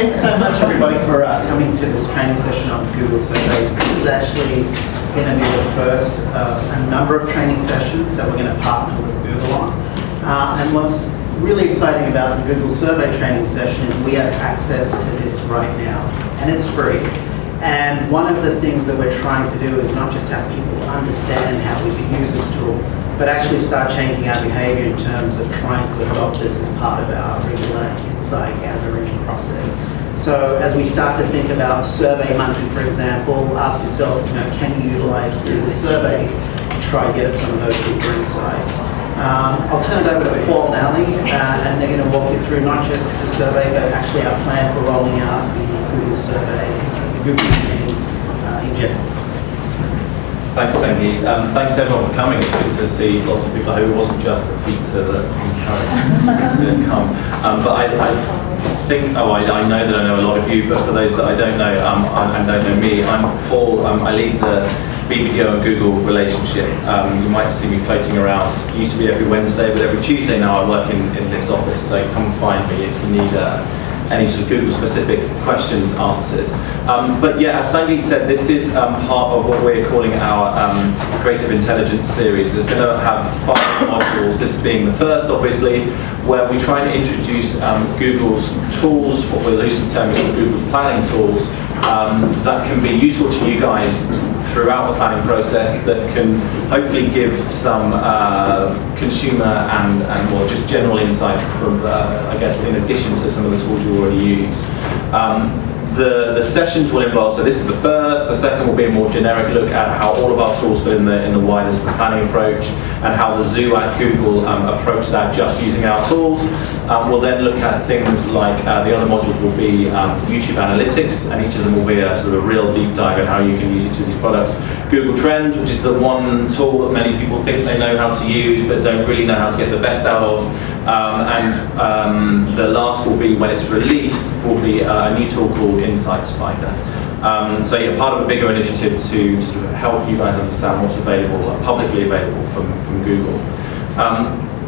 Thanks so much, everybody, for coming to this training session on Google Surveys. This is actually going to be the first of a number of training sessions that we're going to partner with Google on. And what's really exciting about the Google Survey training session is we have access to this right now, and it's free. And one of the things that we're trying to do is not just have people understand how we can use this tool, but actually start changing our behavior in terms of trying to adopt this as part of our regular insight gathering process. So as we start to think about SurveyMonkey, for example, ask yourself, can you utilize Google Surveys to try and get at some of those deeper insights? I'll turn it over to Paul and Ali, and they're going to walk you through not just the survey, but actually our plan for rolling out the Google Survey, the Google thing in general. Thanks, Angie. Thanks everyone for coming. It's good to see lots of people. I hope it wasn't just the pizza that encouraged me to come. But I think, I know that I know a lot of you, but for those that I don't know and don't know me, I'm Paul. I lead the BBDO and Google relationship. You might see me floating around. It used to be every Wednesday, but every Tuesday now I work in this office. So come find me if you need any sort of Google-specific questions answered. But yeah, as Sangeet said, this is part of what we're calling our Creative Intelligence series. It's going to have 5 modules, this being the first, obviously, where we try and introduce Google's tools, what we're loosely terming as Google's planning tools, that can be useful to you guys throughout the planning process, that can hopefully give some consumer and more just general insight from, I guess, in addition to some of the tools you already use. The sessions will involve, so this is the first, the second will be a more generic look at how all of our tools fit in the wider planning approach, and how the zoo at Google approach that just using our tools. We'll then look at things like, the other modules will be YouTube Analytics, and each of them will be a sort of a real deep dive in how you can use each of these products. Google Trends, which is the one tool that many people think they know how to use, but don't really know how to get the best out of. And the last will be, when it's released, will be a new tool called Insights Finder. So yeah, part of a bigger initiative to sort of help you guys understand what's available, publicly available from Google.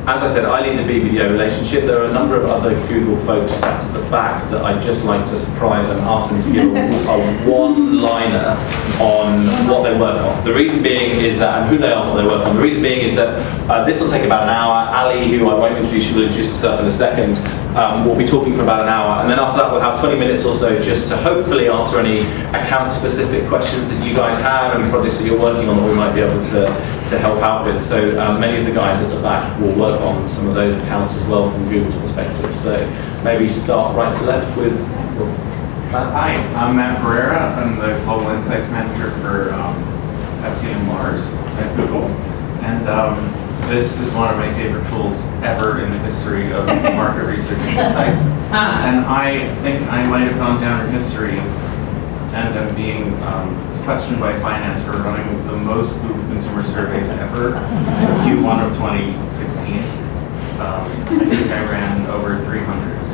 As I said, I lead the BBDO relationship. There are a number of other Google folks sat at the back that I'd just like to surprise and ask them to give a one-liner on what they work on. The reason being is that, and who they are and what they work on. The reason being is that this will take about an hour. Ali, who I won't introduce, she will introduce herself in a second, will be talking for about an hour. And then after that, we'll have 20 minutes or so just to hopefully answer any account-specific questions that you guys have, any projects that you're working on that we might be able to help out with. So many of the guys at the back will work on some of those accounts as well from Google's perspective. So maybe start right to left with Matt. Hi, I'm Matt Ferreira. I'm the Global Insights Manager for Pepsi and Mars at Google. And this is one of my favorite tools ever in the history of market research and insights. And I think I might have gone down in history and I'm being questioned by finance for running the most Google consumer surveys ever in Q1 of 2016. I think I ran over 300.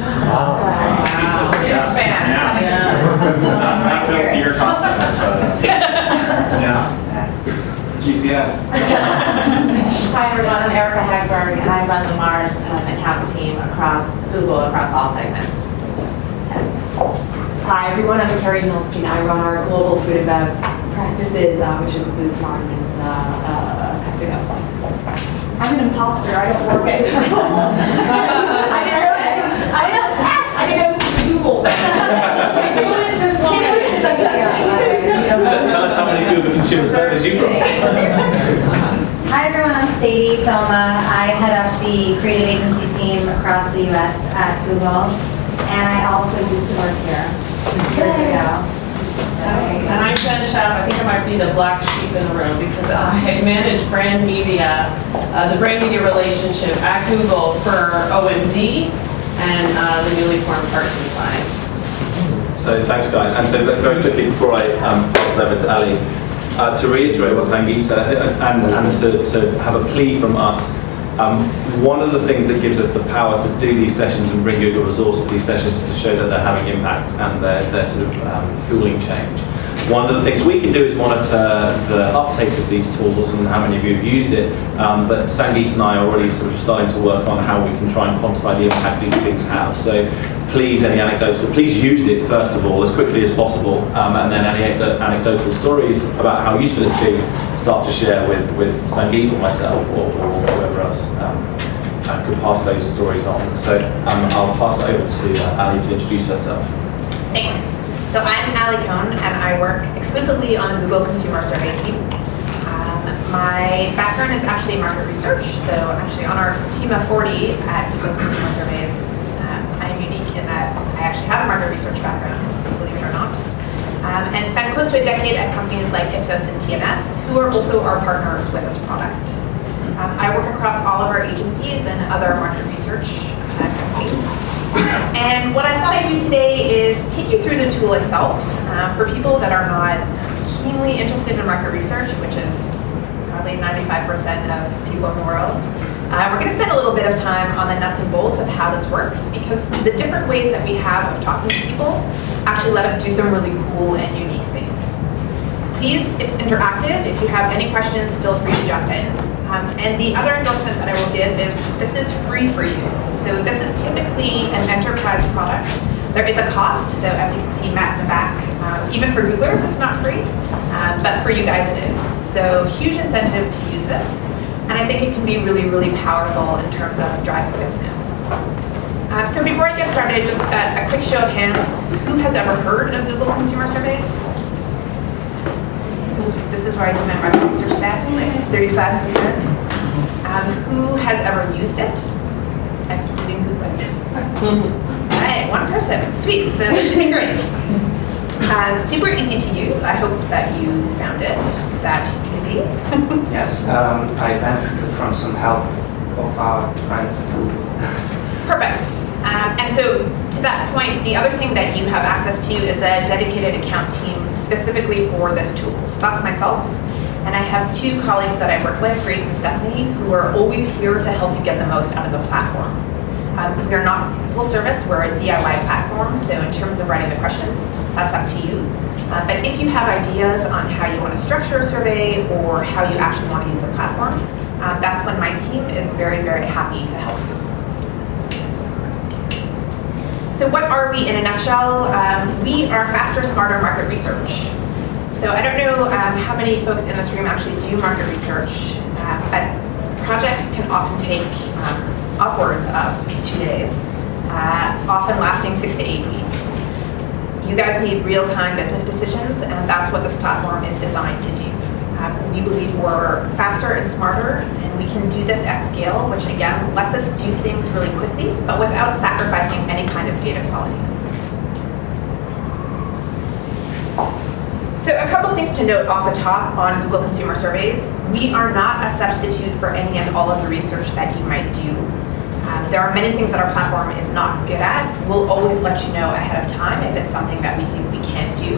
Not built to your cost center, GCS. Hi everyone, I'm Erica Hagberg, and I run the Mars account team across Google, across all segments. Hi everyone, I'm Carrie Milstein. I run our global food and bev practices, which includes Mars and PepsiCo. I'm an imposter. I don't work at I didn't know this was Google. Who is this woman? Tell us how many Google consumer surveys you've run. Hi everyone, I'm Sadie Thoma. I head up the creative agency team across the US at Google, and I also used to work here years ago. And I'm Jen Schaap. I think I might be the black sheep in the room because I manage brand media, the brand media relationship at Google for OMD and the newly formed Arts and Science. So thanks guys. And so very quickly before I pass it over to Ali, to reiterate what Sangeet said and to have a plea from us, one of the things that gives us the power to do these sessions and bring Google resource to these sessions is to show that they're having impact and they're sort of fueling change. One of the things we can do is monitor the uptake of these tools and how many of you have used it, but Sangeet and I are already sort of starting to work on how we can try and quantify the impact these things have. So please, any anecdotal, please use it first of all as quickly as possible, and then any anecdotal stories about how useful it's been, start to share with Sangeet or myself or whoever else could pass those stories on. So I'll pass it over to Ali to introduce herself. Thanks. So I'm Ali Cohn, and I work exclusively on the Google Consumer Survey team. My background is actually market research, so actually on our team of 40 at Google Consumer Surveys, I'm unique in that I actually have a market research background, believe it or not, and spent close to a decade at companies like Ipsos and TNS, who are also our partners with this product. I work across all of our agencies and other market research companies. And what I thought I'd do today is take you through the tool itself for people that are not keenly interested in market research, which is probably 95% of people in the world. We're going to spend a little bit of time on the nuts and bolts of how this works, because the different ways that we have of talking to people actually let us do some really cool and unique things. Please, it's interactive. If you have any questions, feel free to jump in. And the other endorsement that I will give is this is free for you. So this is typically an enterprise product. There is a cost, so as you can see Matt in the back, even for Googlers it's not free, but for you guys it is. So huge incentive to use this, and I think it can be really, really powerful in terms of driving business. So before I get started, just a quick show of hands. Who has ever heard of Google Consumer Surveys? This is where I do my market research stats, like 35%. Who has ever used it? Excluding Google. All right, one person. Sweet, so it should be great. Super easy to use. I hope that you found it that easy. Yes, I benefited from some help of our friends at Google. Perfect. And so to that point, the other thing that you have access to is a dedicated account team specifically for this tool. So that's myself. And I have two colleagues that I work with, Grace and Stephanie, who are always here to help you get the most out of the platform. We are not full service, we're a DIY platform, so in terms of writing the questions, that's up to you. But if you have ideas on how you want to structure a survey or how you actually want to use the platform, that's when my team is very, very happy to help you. So what are we in a nutshell? We are faster, smarter market research. So I don't know how many folks in this room actually do market research, but projects can often take upwards of 2 days, often lasting 6 to 8 weeks. You guys need real-time business decisions, and that's what this platform is designed to do. We believe we're faster and smarter, and we can do this at scale, which again lets us do things really quickly, but without sacrificing any kind of data quality. So a couple things to note off the top on Google Consumer Surveys. We are not a substitute for any and all of the research that you might do. There are many things that our platform is not good at. We'll always let you know ahead of time if it's something that we think we can't do.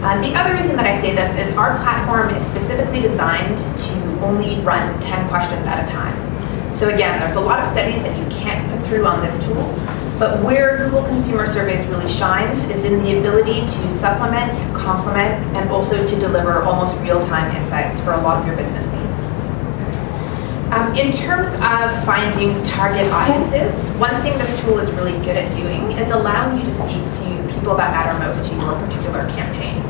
The other reason that I say this is our platform is specifically designed to only run 10 questions at a time. So again, there's a lot of studies that you can't put through on this tool, but where Google Consumer Surveys really shines is in the ability to supplement, complement, and also to deliver almost real-time insights for a lot of your business needs. In terms of finding target audiences, one thing this tool is really good at doing is allowing you to speak to people that matter most to your particular campaign.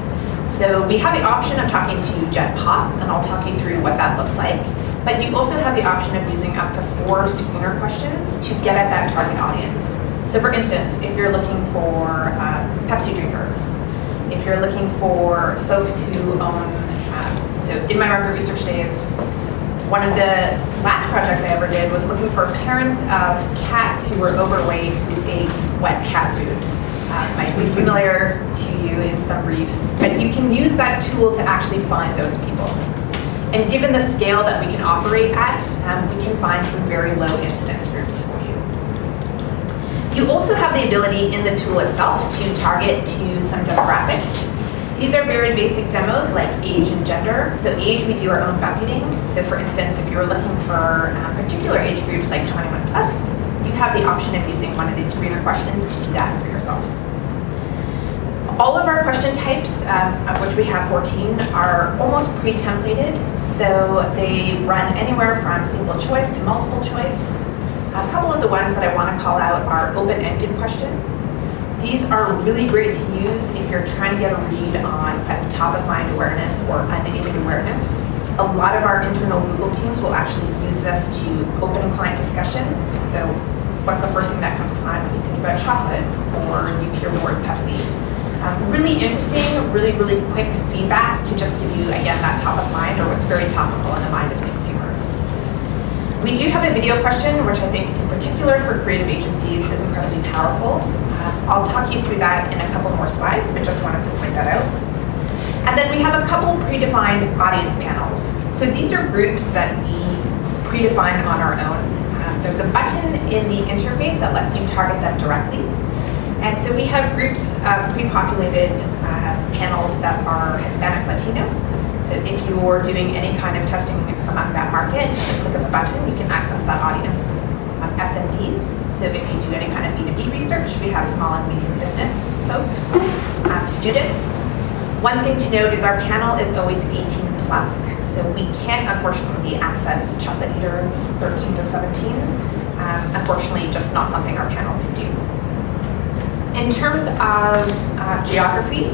So we have the option of talking to Jet Pop, and I'll talk you through what that looks like. But you also have the option of using up to 4 screener questions to get at that target audience. So for instance, if you're looking for Pepsi drinkers, if you're looking for folks who own, so in my market research days, one of the last projects I ever did was looking for parents of cats who were overweight who ate wet cat food. Might be familiar to you in some briefs, but you can use that tool to actually find those people. And given the scale that we can operate at, we can find some very low incidence groups for you. You also have the ability in the tool itself to target to some demographics. These are very basic demos like age and gender. So age, we do our own bucketing. So for instance, if you're looking for particular age groups like 21 plus, you have the option of using one of these screener questions to do that for yourself. All of our question types, of which we have 14, are almost pre-templated. So they run anywhere from single choice to multiple choice. A couple of the ones that I want to call out are open-ended questions. These are really great to use if you're trying to get a read on kind of top of mind awareness or unaided awareness. A lot of our internal Google teams will actually use this to open client discussions. So what's the first thing that comes to mind when you think about chocolate or you hear the word Pepsi? Really interesting, really quick feedback to just give you, again, that top of mind or what's very topical in the mind of consumers. We do have a video question, which I think in particular for creative agencies is incredibly powerful. I'll talk you through that in a couple more slides, but just wanted to point that out. And then we have a couple predefined audience panels. So these are groups that we predefine on our own. There's a button in the interface that lets you target them directly. And so we have groups of pre-populated panels that are Hispanic Latino. So if you're doing any kind of testing among that market, you click of the button, you can access that audience. SMBs, so if you do any kind of B2B research, we have small and medium business folks. Students. One thing to note is our panel is always 18 plus, so we can't unfortunately access chocolate eaters 13 to 17. Unfortunately, just not something our panel can do. In terms of geography,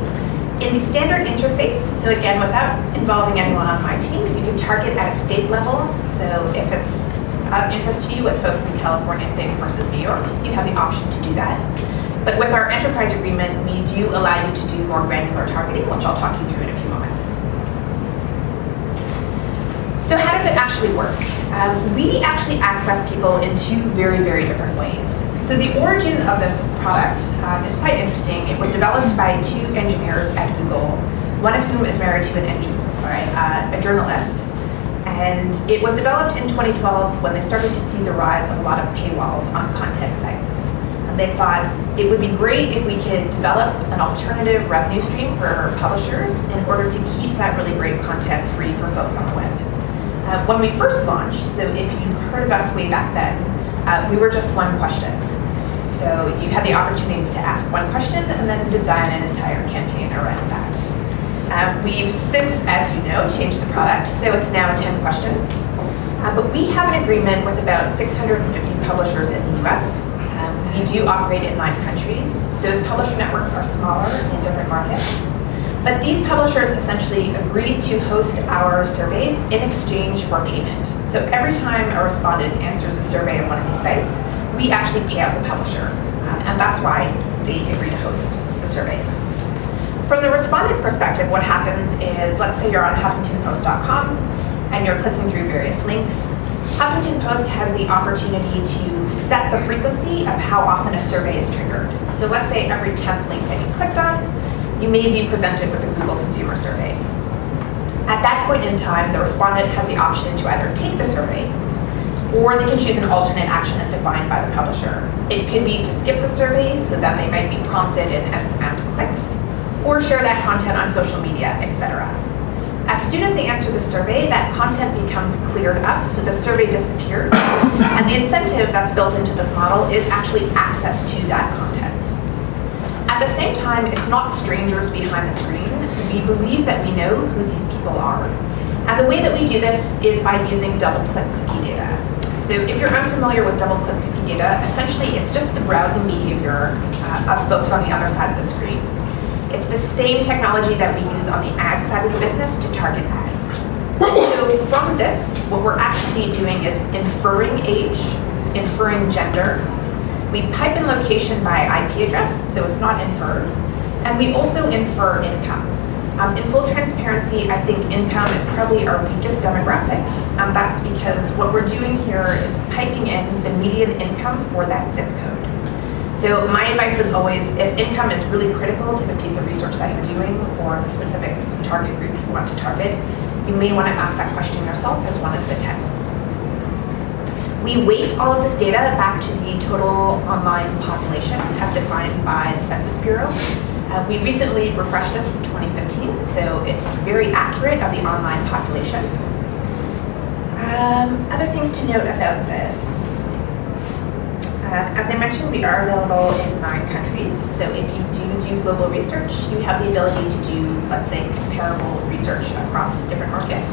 in the standard interface, so again, without involving anyone on my team, you can target at a state level. So if it's of interest to you what folks in California think versus New York, you have the option to do that. But with our enterprise agreement, we do allow you to do more granular targeting, which I'll talk you through in a few moments. So how does it actually work? We actually access people in two very different ways. So the origin of this product is quite interesting. It was developed by two engineers at Google, one of whom is married to a journalist. And it was developed in 2012 when they started to see the rise of a lot of paywalls on content sites. And they thought it would be great if we could develop an alternative revenue stream for publishers in order to keep that really great content free for folks on the web. When we first launched, so if you've heard of us way back then, we were just one question. So you had the opportunity to ask one question and then design an entire campaign around that. We've since, as you know, changed the product, so it's now 10 questions. But we have an agreement with about 650 publishers in the US. We do operate in 9 countries. Those publisher networks are smaller in different markets. But these publishers essentially agree to host our surveys in exchange for payment. So every time a respondent answers a survey on one of these sites, we actually pay out the publisher. And that's why they agree to host the surveys. From the respondent perspective, what happens is, let's say you're on HuffingtonPost.com and you're clicking through various links. Huffington Post has the opportunity to set the frequency of how often a survey is triggered. So let's say every 10th link that you clicked on, you may be presented with a Google Consumer Survey. At that point in time, the respondent has the option to either take the survey or they can choose an alternate action that's defined by the publisher. It could be to skip the survey, so then they might be prompted in X amount of clicks, or share that content on social media, etc. As soon as they answer the survey, that content becomes cleared up, so the survey disappears. And the incentive that's built into this model is actually access to that content. At the same time, it's not strangers behind the screen. We believe that we know who these people are. And the way that we do this is by using double-click cookie data. So if you're unfamiliar with double-click cookie data, essentially it's just the browsing behavior of folks on the other side of the screen. It's the same technology that we use on the ad side of the business to target ads. So from this, what we're actually doing is inferring age, inferring gender. We pipe in location by IP address, so it's not inferred. And we also infer income. In full transparency, I think income is probably our weakest demographic. That's because what we're doing here is piping in the median income for that zip code. So my advice is always, if income is really critical to the piece of research that you're doing or the specific target group you want to target, you may want to ask that question yourself as one of the 10. We weight all of this data back to the total online population as defined by the Census Bureau. We recently refreshed this in 2015, so it's very accurate of the online population. Other things to note about this. As I mentioned, we are available in 9 countries, so if you do global research, you have the ability to do, let's say, comparable research across different markets.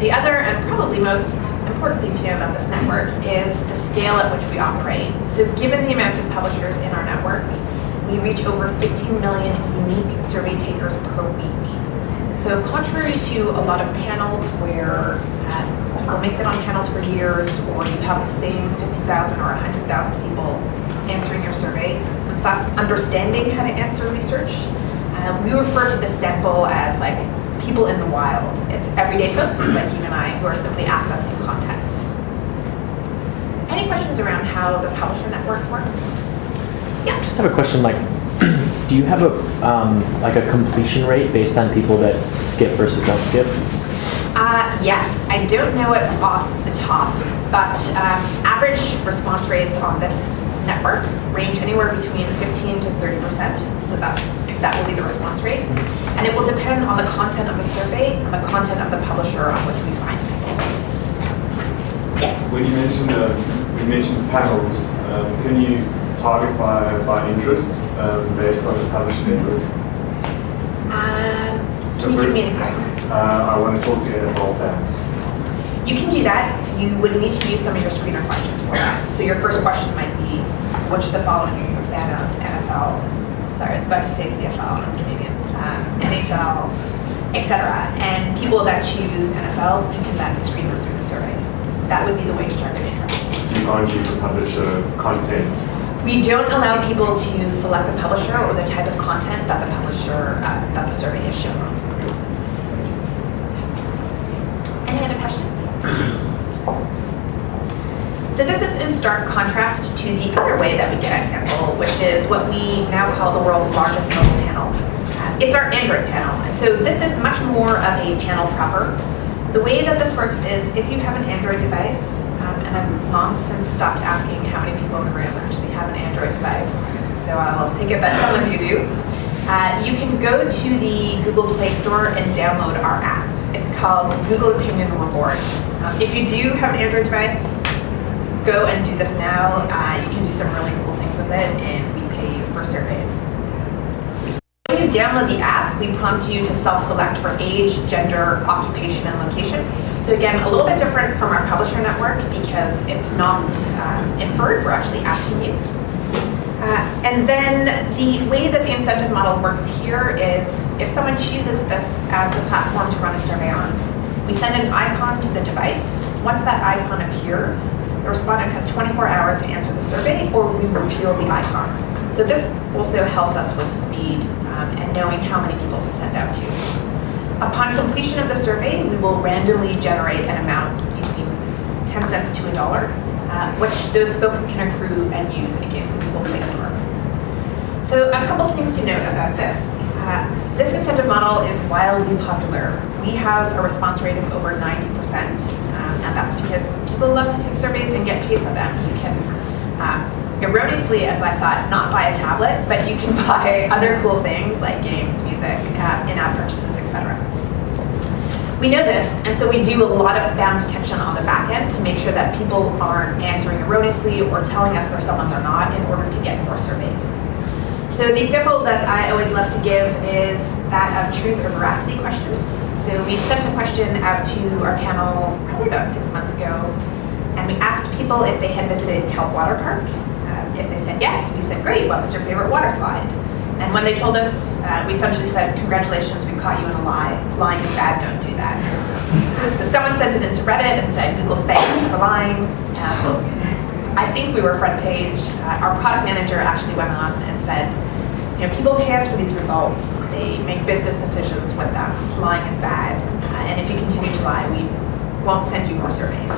The other and probably most important thing to know about this network is the scale at which we operate. So given the amount of publishers in our network, we reach over 15 million unique survey takers per week. So contrary to a lot of panels where people may sit on panels for years, or you have the same 50,000 or 100,000 people answering your survey, and thus understanding how to answer research, we refer to this sample as like people in the wild. It's everyday folks like you and I who are simply accessing content. Any questions around how the publisher network works? Yeah. I just have a question, like, do you have a like a completion rate based on people that skip versus don't skip? Yes, I don't know it off the top, but average response rates on this network range anywhere between 15 to 30%. So that will be the response rate, and it will depend on the content of the survey and the content of the publisher on which we find people. Yes. When you mentioned panels, can you target by interest based on the publisher network? Can you give me an example? I want to talk to NFL fans. You can do that. You would need to use some of your screener questions for that. So your first question might be, which of the following are you a fan of? NFL, sorry, I was about to say CFL, I'm Canadian, NHL, etc. And people that choose NFL, you can then screen them through the survey. That would be the way to target interest. So you can't use the publisher content. We don't allow people to select the publisher or the type of content that the publisher, that the survey is shown on. Any other questions? So this is in stark contrast to the other way that we get at sample, which is what we now call the world's largest mobile panel. It's our Android panel. And so this is much more of a panel proper. The way that this works is if you have an Android device, and I've long since stopped asking how many people in the room actually have an Android device, so I'll take it that some of you do. You can go to the Google Play Store and download our app. It's called Google Opinion Rewards. If you do have an Android device, go and do this now. You can do some really cool things with it, and we pay you for surveys. When you download the app, we prompt you to self-select for age, gender, occupation, and location. So again, a little bit different from our publisher network because it's not inferred, we're actually asking you. And then the way that the incentive model works here is if someone chooses this as the platform to run a survey on, we send an icon to the device. Once that icon appears, the respondent has 24 hours to answer the survey, or we repeal the icon. So this also helps us with speed and knowing how many people to send out to. Upon completion of the survey, we will randomly generate an amount between 10 cents to $1, which those folks can accrue and use against the Google Play Store. So a couple things to note about this. This incentive model is wildly popular. We have a response rate of over 90%, and that's because people love to take surveys and get paid for them. You can, erroneously, as I thought, not buy a tablet, but you can buy other cool things like games, music, in-app purchases, etc. We know this, and so we do a lot of spam detection on the back end to make sure that people aren't answering erroneously or telling us they're someone they're not in order to get more surveys. So the example that I always love to give is that of truth or veracity questions. So we sent a question out to our panel probably about 6 months ago, and we asked people if they had visited Kelp Water Park. If they said yes, we said, great, what was your favorite water slide? And when they told us, we essentially said, congratulations, we caught you in a lie. Lying is bad, don't do that. So someone sent it into Reddit and said, Google spanked me for lying. I think we were front page. Our product manager actually went on and said, you know, people pay us for these results. They make business decisions with them. Lying is bad. And if you continue to lie, we won't send you more surveys.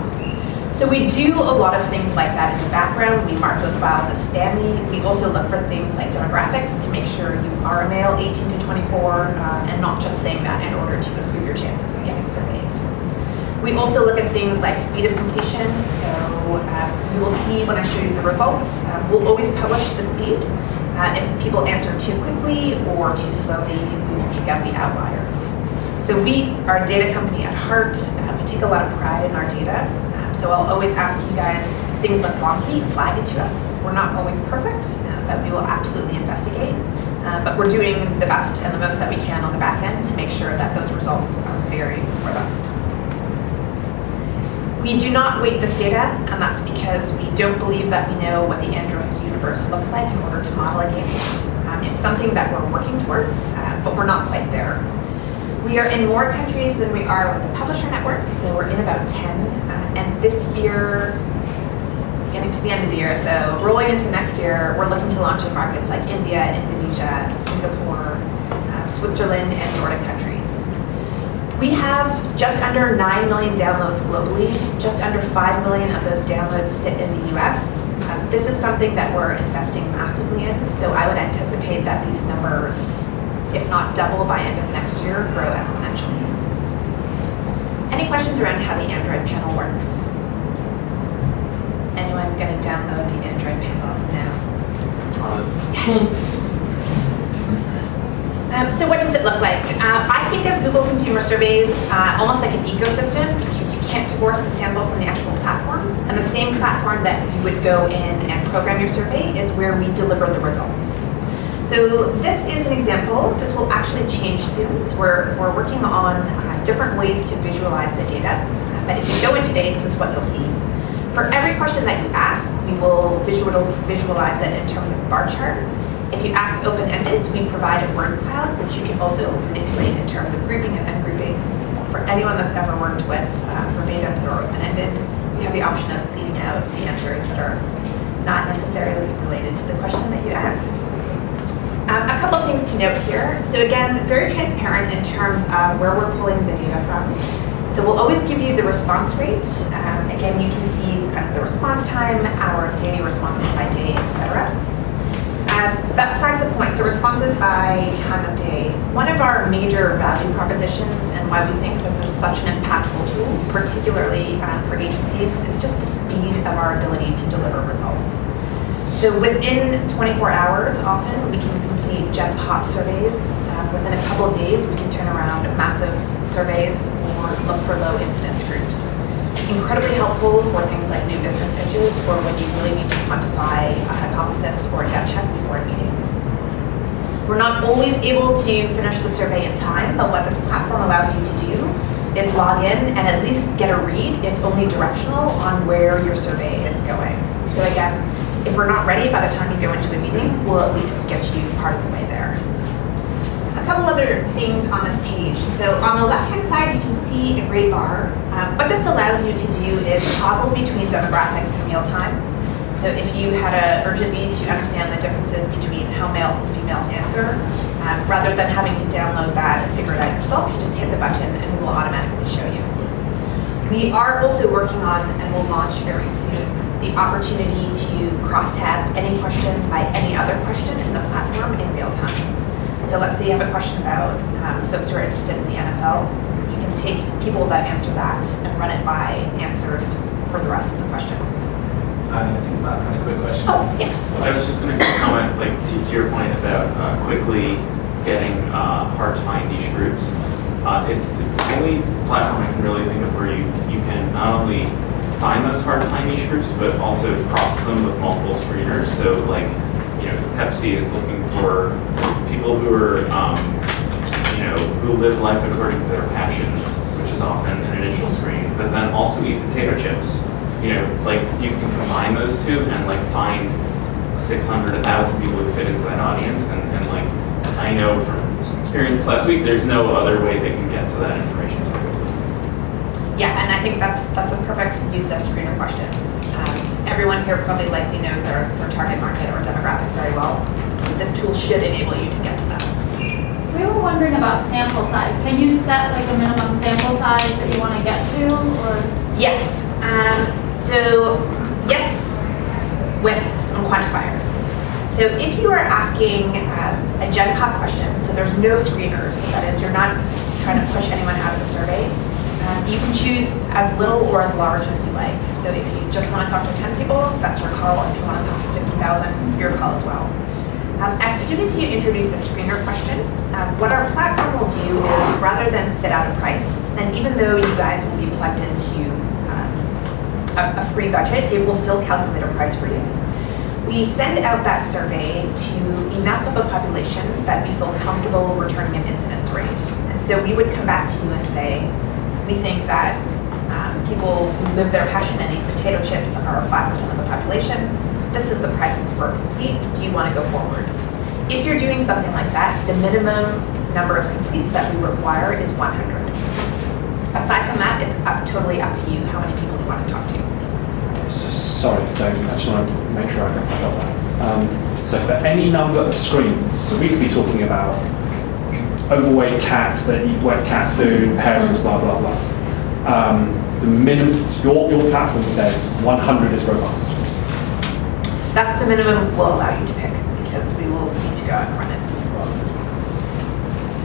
So we do a lot of things like that in the background. We mark those files as spammy. We also look for things like demographics to make sure you are a male 18 to 24 and not just saying that in order to improve your chances of getting surveys. We also look at things like speed of completion. So you will see when I show you the results, we'll always publish the speed. If people answer too quickly or too slowly, we will kick out the outliers. So we are a data company at heart. We take a lot of pride in our data. So I'll always ask you guys, things look wonky, flag it to us. We're not always perfect, but we will absolutely investigate. But we're doing the best and the most that we can on the back end to make sure that those results are very robust. We do not weight this data, and that's because we don't believe that we know what the Android universe looks like in order to model a game. It's something that we're working towards, but we're not quite there. We are in more countries than we are with the publisher network, so we're in about 10. And this year, getting to the end of the year, so rolling into next year, we're looking to launch in markets like India, Indonesia, Singapore, Switzerland, and Nordic countries. We have just under 9 million downloads globally. Just under 5 million of those downloads sit in the US. This is something that we're investing massively in, so I would anticipate that these numbers, if not double by end of next year, grow exponentially. Any questions around how the Android panel works? Anyone going to download the Android panel now? Yes. So what does it look like? I think of Google Consumer Surveys almost like an ecosystem, because you can't divorce the sample from the actual platform. And the same platform that you would go in and program your survey is where we deliver the results. So this is an example. This will actually change soon. So we're working on different ways to visualize the data. But if you go in today, this is what you'll see. For every question that you ask, we will visualize it in terms of a bar chart. If you ask open-ended, we provide a word cloud, which you can also manipulate in terms of grouping and ungrouping. For anyone that's ever worked with verbatims or open-ended, we have the option of leaving out the answers that are not necessarily related to the question that you asked. A couple of things to note here. So again, very transparent in terms of where we're pulling the data from. So we'll always give you the response rate. Again, you can see kind of the response time, our daily responses by day, etc. That flags a point, so responses by time of day. One of our major value propositions and why we think this is such an impactful tool, particularly for agencies, is just the speed of our ability to deliver results. So within 24 hours, often, we can complete Gen Pop surveys. Within a couple of days, we can turn around massive surveys or look for low incidence groups. Incredibly helpful for things like new business pitches or when you really need to quantify a hypothesis or a gut check before a meeting. We're not always able to finish the survey in time, but what this platform allows you to do is log in and at least get a read, if only directional, on where your survey is going. So again, if we're not ready by the time you go into a meeting, we'll at least get you part of the way there. A couple other things on this page. So on the left-hand side, you can see a gray bar. What this allows you to do is toggle between demographics in real time. So if you had an urgent need to understand the differences between how males and females answer, rather than having to download that and figure it out yourself, you just hit the button and it will automatically show you. We are also working on, and will launch very soon, the opportunity to cross-tab any question by any other question in the platform in real time. So let's say you have a question about folks who are interested in the NFL. You can take people that answer that and run it by answers for the rest of the questions. I think Matt had a quick question. Oh, yeah. I was just going to comment, like, to your point about quickly getting hard to find niche groups. It's the only platform I can really think of where you can not only find those hard to find niche groups, but also cross them with multiple screeners. So, like, you know, if Pepsi is looking for people who are, who live life according to their passions, which is often an initial screen, but then also eat potato chips. You know, like, you can combine those two and like find 600, 1,000 people who fit into that audience. And like, I know from some experience last week, there's no other way they can get to that information so quickly. Yeah, and I think that's a perfect use of screener questions. Everyone here probably likely knows their target market or demographic very well. This tool should enable you to get to them. We were wondering about sample size. Can you set like a minimum sample size that you want to get to, or? Yes. So yes, with some quantifiers. So if you are asking a Gen Pop question, so there's no screeners, that is, you're not trying to push anyone out of the survey, you can choose as little or as large as you like. So if you just want to talk to 10 people, that's your call. If you want to talk to 50,000, your call as well. As soon as you introduce a screener question, what our platform will do is, rather than spit out a price, and even though you guys will be plugged into a free budget, it will still calculate a price for you. We send out that survey to enough of a population that we feel comfortable returning an incidence rate. And so we would come back to you and say, we think that people who live their passion and eat potato chips are 5% of the population. This is the price for a complete. Do you want to go forward? If you're doing something like that, the minimum number of completes that we require is 100. Aside from that, it's totally up to you how many people you want to talk to. Sorry, so I just want to make sure I got that. So for any number of screens, so we could be talking about overweight cats that eat wet cat food, parents, blah, blah, blah. The minimum, your platform says 100 is robust. That's the minimum we'll allow you to pick because we will need to go out and run it.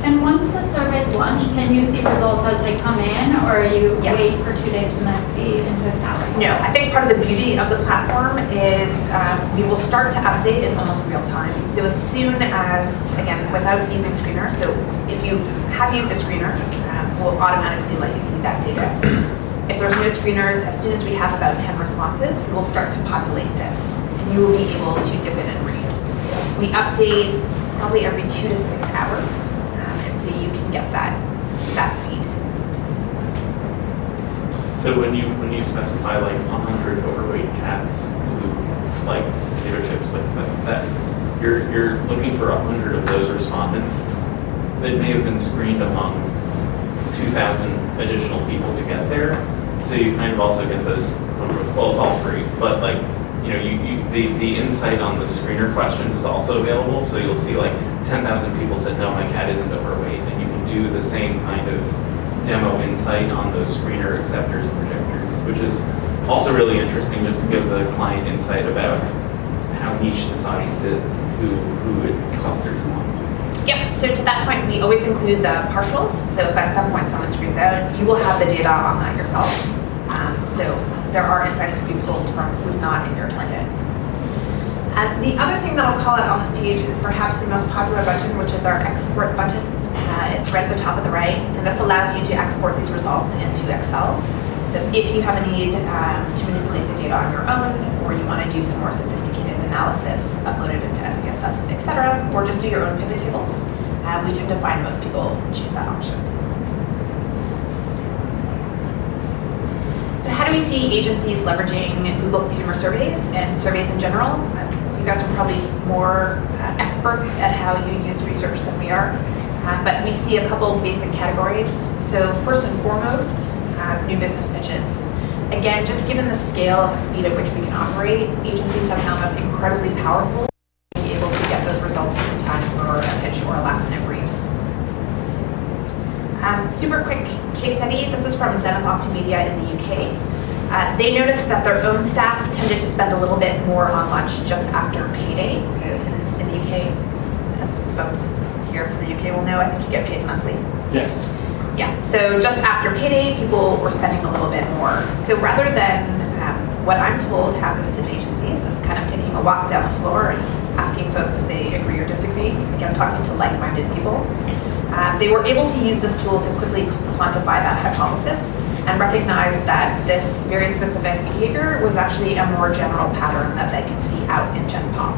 And once the survey's launched, can you see results as they come in, or you Yes. wait for 2 days and then see in totality? No, I think part of the beauty of the platform is we will start to update in almost real time. So as soon as, again, without using screeners, so if you have used a screener, we'll automatically let you see that data. If there's no screeners, as soon as we have about 10 responses, we will start to populate this, and you will be able to dip in and read. We update probably every 2 to 6 hours, and so you can get that feed. So when you specify like 100 overweight cats who like potato chips, like that you're looking for 100 of those respondents that may have been screened among 2,000 additional people to get there. So you kind of also get those. Well, it's all free, but like the insight on the screener questions is also available. So you'll see like 10,000 people said no, my cat isn't overweight, and you can do the same kind of demo insight on those screener acceptors and rejectors, which is also really interesting just to give the client insight about how niche this audience is, who it clusters among. Yep, so to that point, we always include the partials. So if at some point someone screens out, you will have the data on that yourself. So there are insights to be pulled from who's not in your target. And the other thing that I'll call out on this page is perhaps the most popular button, which is our export button. It's right at the top of the right, and this allows you to export these results into Excel. So if you have a need to manipulate the data on your own, or you want to do some more sophisticated analysis, upload it into SPSS, et cetera, or just do your own pivot tables, we tend to find most people choose that option. So how do we see agencies leveraging Google Consumer Surveys and surveys in general? You guys are probably more experts at how you use research than we are, but we see a couple basic categories. So first and foremost, new business pitches. Again, just given the scale and the speed at which we can operate, agencies have found us incredibly powerful to be able to get those results in time for a pitch or a last-minute brief. Super quick case study. This is from Zenith Optimedia in the UK. They noticed that their own staff tended to spend a little bit more on lunch just after payday. So in the UK, as folks here from the UK will know, I think you get paid monthly. Yes. Yeah, so just after payday, people were spending a little bit more. So rather than what I'm told happens in agencies, it's kind of taking a walk down the floor and asking folks if they agree or disagree, again, talking to like-minded people. They were able to use this tool to quickly quantify that hypothesis and recognize that this very specific behavior was actually a more general pattern that they could see out in Gen Pop.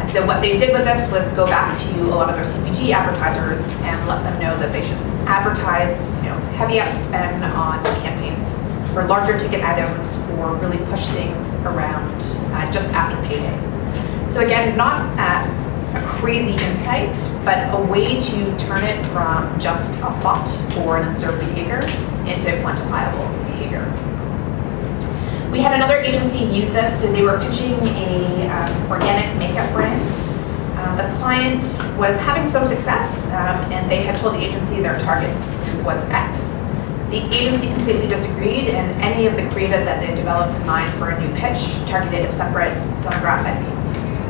And so what they did with this was go back to a lot of their CPG advertisers and let them know that they should advertise, heavy up spend on campaigns for larger ticket items or really push things around just after payday. So again, not a crazy insight, but a way to turn it from just a thought or an observed behavior into quantifiable behavior. We had another agency use this, so they were pitching a organic makeup brand. The client was having some success, and they had told the agency their target group was X. The agency completely disagreed, and any of the creative that they developed in mind for a new pitch targeted a separate demographic.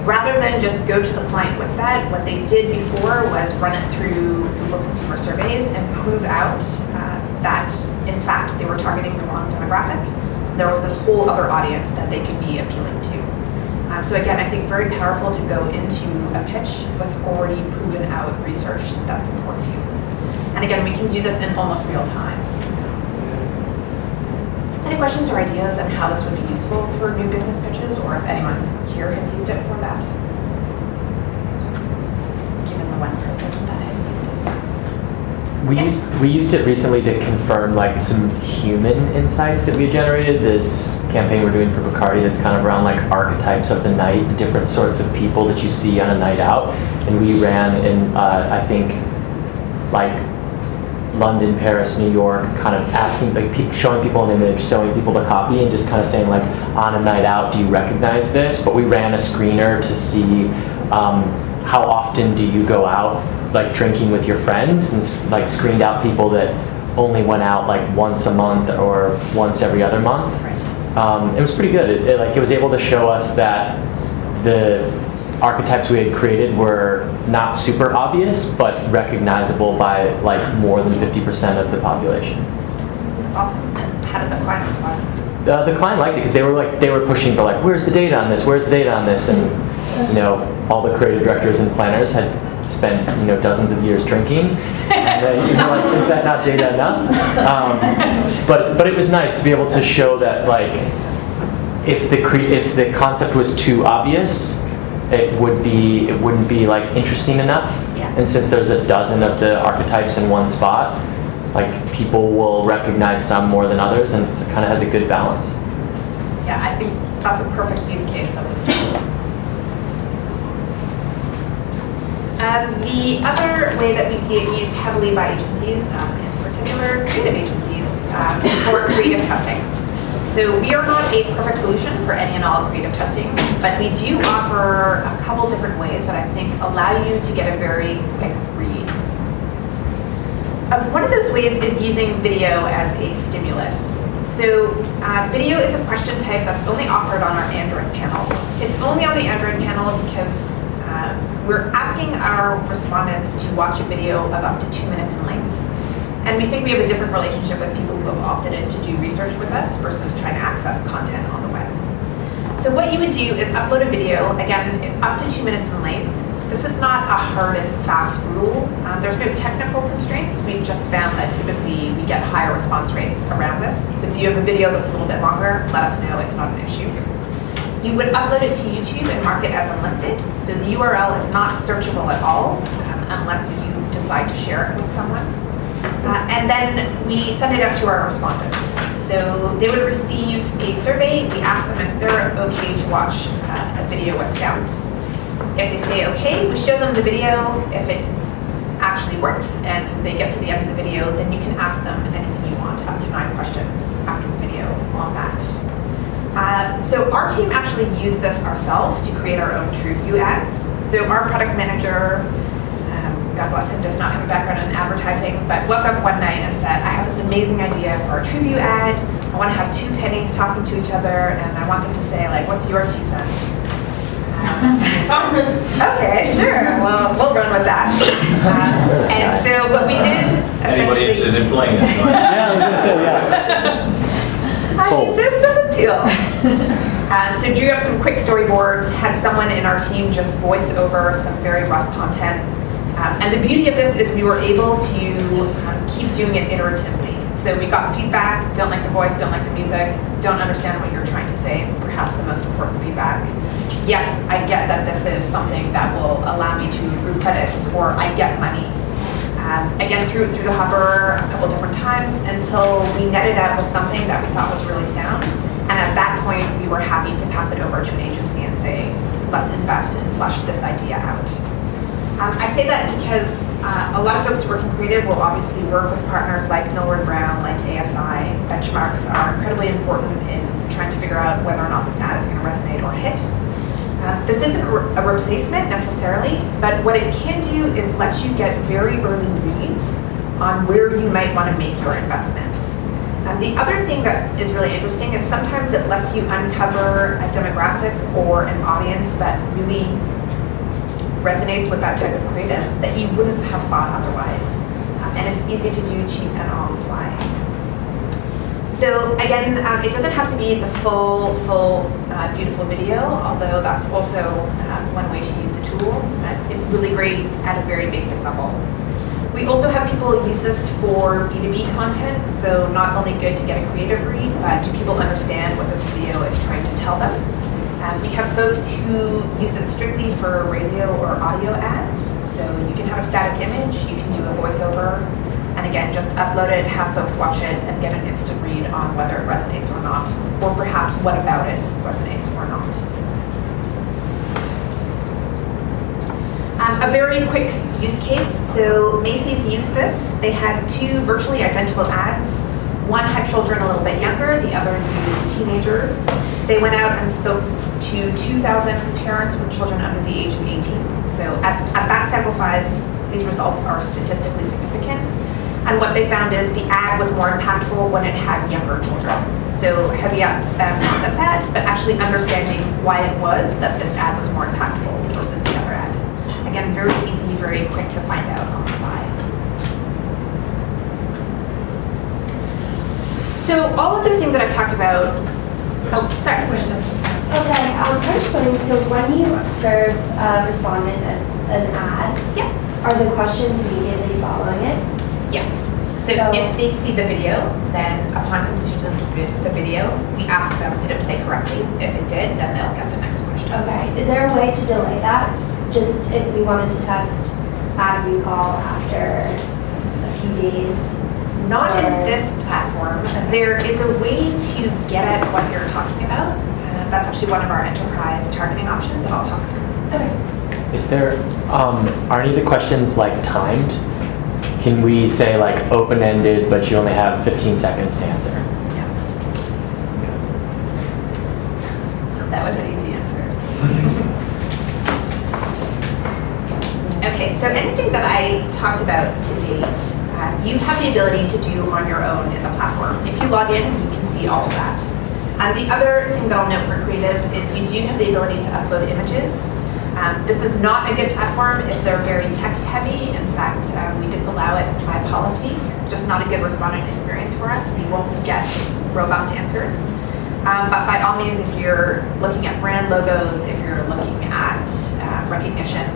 Rather than just go to the client with that, what they did before was run it through Google Consumer Surveys and prove out that, in fact, they were targeting the wrong demographic. There was this whole other audience that they could be appealing to. So again, I think very powerful to go into a pitch with already proven out research that supports you. And again, we can do this in almost real time. Any questions or ideas on how this would be useful for new business pitches, or if anyone here has used it for that? Given the one person that has used it. We used it recently to confirm like some human insights that we generated. This campaign we're doing for Bacardi that's kind of around like archetypes of the night, different sorts of people that you see on a night out. And we ran in, I think, like London, Paris, New York, kind of asking, like showing people an image, showing people the copy, and just kind of saying like, on a night out, do you recognize this? But we ran a screener to see how often do you go out like drinking with your friends, and like screened out people that only went out like once a month or once every other month. It was pretty good. It was able to show us that the archetypes we had created were not super obvious, but recognizable by like more than 50% of the population. That's awesome. And how did the client respond? The client liked it because they were pushing for like, where's the data on this? Where's the data on this? And all the creative directors and planners had spent dozens of years drinking, and like, is that not data enough? But it was nice to be able to show that like, if the concept was too obvious, it wouldn't be like interesting enough. Yeah. And since there's a dozen of the archetypes in one spot, like people will recognize some more than others, and it kind of has a good balance. Yeah, I think that's a perfect use case of this tool. The other way that we see it used heavily by agencies, in particular creative agencies, is for creative testing. So we are not a perfect solution for any and all creative testing, but we do offer a couple different ways that I think allow you to get a very quick read. One of those ways is using video as a stimulus. So video is a question type that's only offered on our Android panel. It's only on the Android panel because we're asking our respondents to watch a video of up to 2 minutes in length. And we think we have a different relationship with people who have opted in to do research with us versus trying to access content on the web. So what you would do is upload a video, again, up to 2 minutes in length. This is not a hard and fast rule. There's no technical constraints. We've just found that typically we get higher response rates around this. So if you have a video that's a little bit longer, let us know, it's not an issue. You would upload it to YouTube and mark it as unlisted. So the URL is not searchable at all unless you decide to share it with someone. And then we send it out to our respondents. So they would receive a survey. We ask them if they're okay to watch a video with sound. If they say okay, we show them the video. If it actually works and they get to the end of the video, then you can ask them anything you want, up to 9 questions after the video on that. So our team actually used this ourselves to create our own TrueView ads. So our product manager, God bless him, does not have a background in advertising, but woke up one night and said, I have this amazing idea for a TrueView ad. I want to have 2 pennies talking to each other, and I want them to say, like, what's your 2 cents? Okay, sure. Well, we'll run with that. And so what we did, Anybody interested in playing this? Yeah, I was gonna say, yeah. I think there's some appeal. So drew up some quick storyboards, had someone in our team just voice over some very rough content. And the beauty of this is we were able to keep doing it iteratively. So we got feedback, don't like the voice, don't like the music, don't understand what you're trying to say, perhaps the most important feedback. Yes, I get that this is something that will allow me to accrue credits, or I get money. Again, through the hopper a couple different times until we netted out with something that we thought was really sound. And at that point, we were happy to pass it over to an agency and say, let's invest and flesh this idea out. I say that because a lot of folks who work in creative will obviously work with partners like Millward Brown, like ASI. Benchmarks are incredibly important in trying to figure out whether or not this ad is going to resonate or hit. This isn't a replacement necessarily, but what it can do is let you get very early reads on where you might want to make your investments. The other thing that is really interesting is sometimes it lets you uncover a demographic or an audience that really resonates with that type of creative that you wouldn't have thought otherwise. And it's easy to do, cheap, and on the fly. So again, it doesn't have to be the full beautiful video, although that's also one way to use the tool. It's really great at a very basic level. We also have people use this for B2B content, so not only good to get a creative read, but do people understand what this video is trying to tell them? We have folks who use it strictly for radio or audio ads. So you can have a static image, you can do a voiceover, And again, just upload it, have folks watch it, and get an instant read on whether it resonates or not, or perhaps what about it resonates or not. A very quick use case. So Macy's used this. They had 2 virtually identical ads. One had children a little bit younger, the other used teenagers. They went out and spoke to 2,000 parents with children under the age of 18. So at that sample size, these results are statistically significant. And what they found is the ad was more impactful when it had younger children. So heavy up spend on this ad, but actually understanding why it was that this ad was more impactful versus the other ad. Again, very easy, very quick to find out on the fly. So all of those things that I've talked about, oh, sorry, question. Oh, sorry. I was just wondering, so when you serve a respondent an ad, Yeah. are the questions immediately following it? Yes. So if they see the video, then upon completion of the video, we ask them, did it play correctly? If it did, then they'll get the next question. Okay. Is there a way to delay that? Just if we wanted to test ad recall after a few days? Not in this platform. There is a way to get at what you're talking about. That's actually one of our enterprise targeting options that I'll talk through. Okay. Is there, are any of the questions like timed? Can we say like open-ended, but you only have 15 seconds to answer? Yeah. That was an easy answer. Okay, so anything that I talked about to date, you have the ability to do on your own in the platform. If you log in, you can see all of that. The other thing that I'll note for creative is you do have the ability to upload images. This is not a good platform if they're very text heavy. In fact, we disallow it by policy. It's just not a good respondent experience for us. We won't get robust answers. But by all means, if you're looking at brand logos, if you're looking at recognition,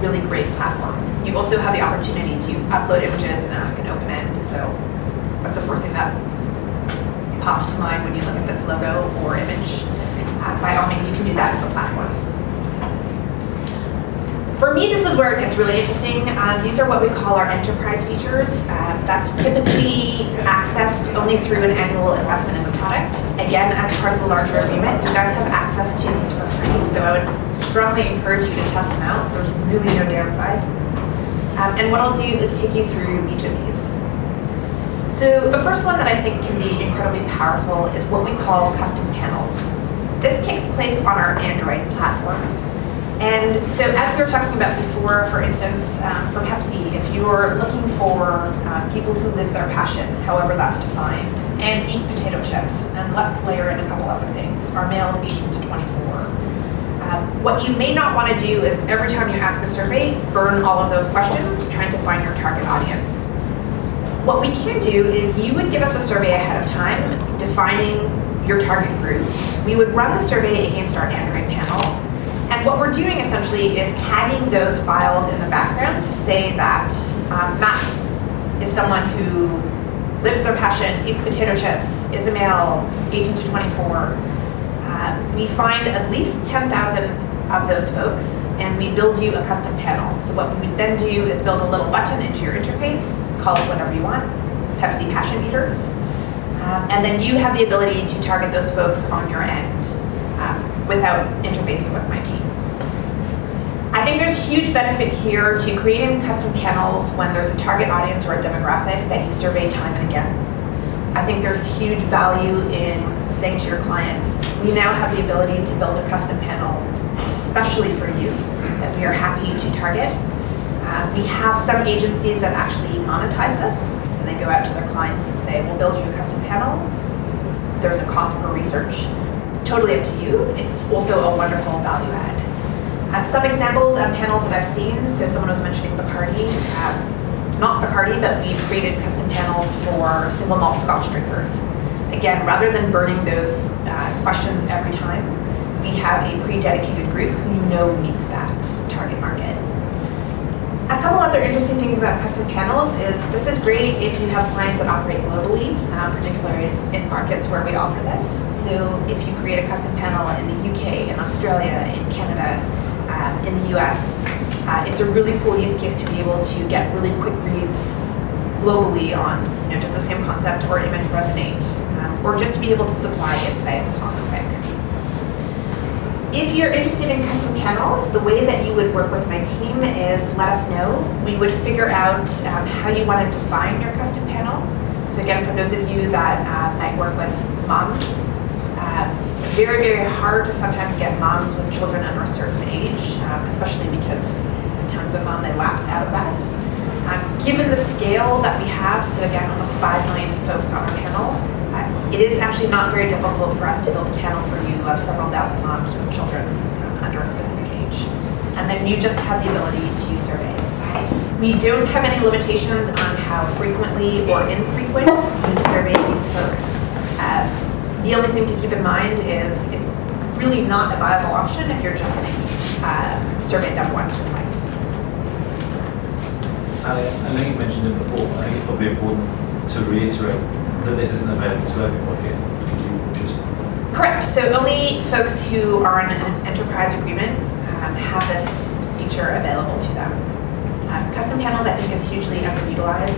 really great platform. You also have the opportunity to upload images and ask an open end. So what's the first thing that pops to mind when you look at this logo or image? By all means, you can do that in the platform. For me, this is where it gets really interesting. These are what we call our enterprise features. That's typically accessed only through an annual investment in the product. Again, as part of the larger agreement, you guys have access to these for free, so I would strongly encourage you to test them out. There's really no downside. And what I'll do is take you through each of these. So the first one that I think can be incredibly powerful is what we call custom panels. This takes place on our Android platform. And so as we were talking about before, for instance, for Pepsi, if you're looking for people who live their passion, however that's defined, and eat potato chips, and let's layer in a couple other things, our males 18 to 24. What you may not want to do is every time you ask a survey, burn all of those questions trying to find your target audience. What we can do is you would give us a survey ahead of time defining your target group. We would run the survey against our Android panel. And what we're doing essentially is tagging those files in the background to say that Matt is someone who lives their passion, eats potato chips, is a male, 18 to 24. We find at least 10,000 of those folks, and we build you a custom panel. So what we then do is build a little button into your interface, call it whatever you want, Pepsi Passion Eaters. And then you have the ability to target those folks on your end without interfacing with my team. I think there's huge benefit here to creating custom panels when there's a target audience or a demographic that you survey time and again. I think there's huge value in saying to your client, we now have the ability to build a custom panel, especially for you, that we are happy to target. We have some agencies that actually monetize this. So they go out to their clients and say, we'll build you a custom panel. There's a cost per research. Totally up to you. It's also a wonderful value add. Some examples of panels that I've seen, so someone was mentioning Bacardi. Not Bacardi, but we've created custom panels for single malt Scotch drinkers. Again, rather than burning those questions every time, we have a pre-dedicated group who you know meets that target market. A couple other interesting things about custom panels is this is great if you have clients that operate globally, particularly in markets where we offer this. So if you create a custom panel in the UK, in Australia, in Canada, in the US, it's a really cool use case to be able to get really quick reads globally on, does the same concept or image resonate, or just to be able to supply insights on the quick. If you're interested in custom panels, the way that you would work with my team is let us know. We would figure out how you want to define your custom panel. So again, for those of you that might work with moms, very, very hard to sometimes get moms with children under a certain age, especially because as time goes on, they lapse out of that. Given the scale that we have, so again, almost 5 million folks on our panel, it is actually not very difficult for us to build a panel for you of several thousand moms with children under a specific age. And then you just have the ability to survey. We don't have any limitations on how frequently or infrequent you survey these folks. The only thing to keep in mind is it's really not a viable option if you're just going to survey them once or twice. I know you mentioned it before, but I think it's probably important to reiterate that this isn't available to everybody. Could you just... Correct. So only folks who are on an enterprise agreement have this feature available to them. Custom panels, I think, is hugely underutilized.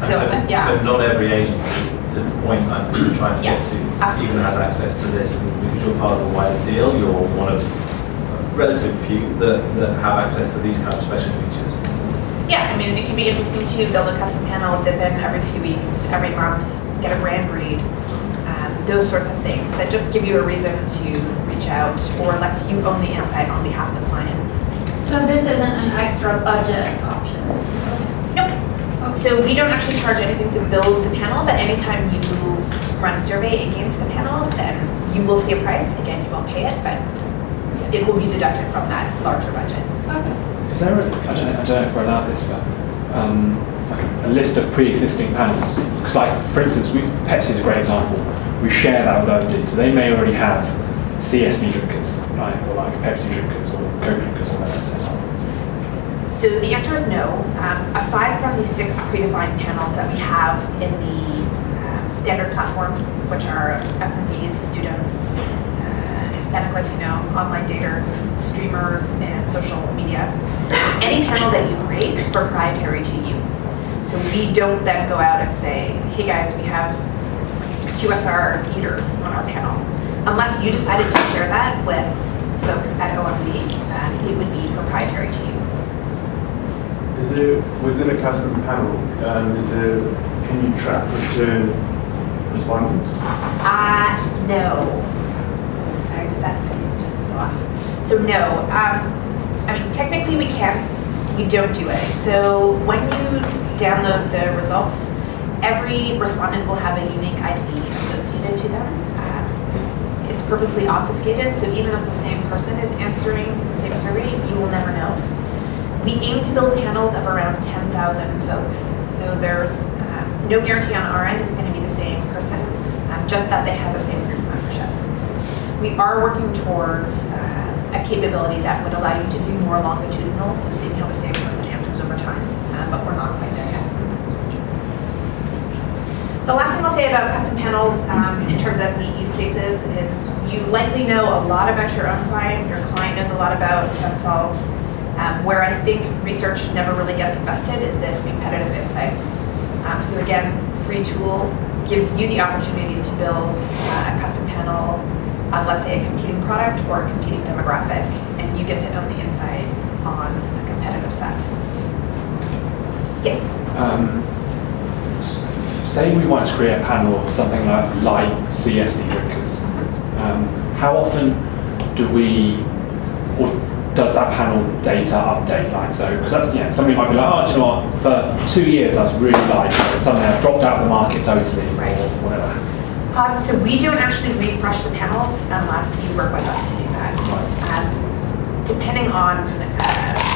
So not every agency is the point I'm trying to get to, absolutely. even has access to this. And because you're part of the wider deal, you're one of relative few that have access to these kind of special features. Yeah, I mean, it can be interesting to build a custom panel, dip in every few weeks, every month, get a brand read, those sorts of things that just give you a reason to reach out or lets you own the insight on behalf of the client. So this isn't an extra budget option? Nope. So we don't actually charge anything to build the panel, but anytime you run a survey against the panel, then you will see a price. Again, you won't pay it, but it will be deducted from that larger budget. Okay. Is there I don't know if we're allowed this, but like a list of pre-existing panels? Because like, for instance, Pepsi is a great example. We share that with OMD, so they may already have CSD drinkers, right? Or like Pepsi drinkers or Coke drinkers or whatever that's on. So the answer is no. Aside from the 6 predefined panels that we have in the standard platform, which are SMBs, students, Hispanic, Latino, online daters, streamers, and social media, any panel that you create is proprietary to you. So we don't then go out and say, hey guys, we have QSR eaters on our panel. Unless you decided to share that with folks at OMD, then it would be proprietary to you. Is it within a custom panel? Can you track return respondents? No. Sorry, that's just go off. So no. I mean, technically we can. We don't do it. So when you download the results, every respondent will have a unique ID associated to them. It's purposely obfuscated, so even if the same person is answering the same survey, you will never know. We aim to build panels of around 10,000 folks. So there's no guarantee on our end it's going to be the same person, just that they have the same group membership. We are working towards a capability that would allow you to do more longitudinal, so seeing how the same person answers over time, but we're not quite there yet. The last thing I'll say about custom panels in terms of the use cases is you likely know a lot about your own client. Your client knows a lot about themselves. Where I think research never really gets invested is in competitive insights. So again, free tool gives you the opportunity to build a custom panel of, let's say, a competing product or a competing demographic, and you get to own the insight on a competitive set. Yes? Say we want to create a panel of something like CSD drinkers. How often do we, or does that panel data update? Like, so, because that's, somebody might be like, oh, do you know what, for 2 years I was really light, and suddenly I've dropped out of the market totally, Right. or whatever. So we don't actually refresh the panels unless you work with us to do that. Depending on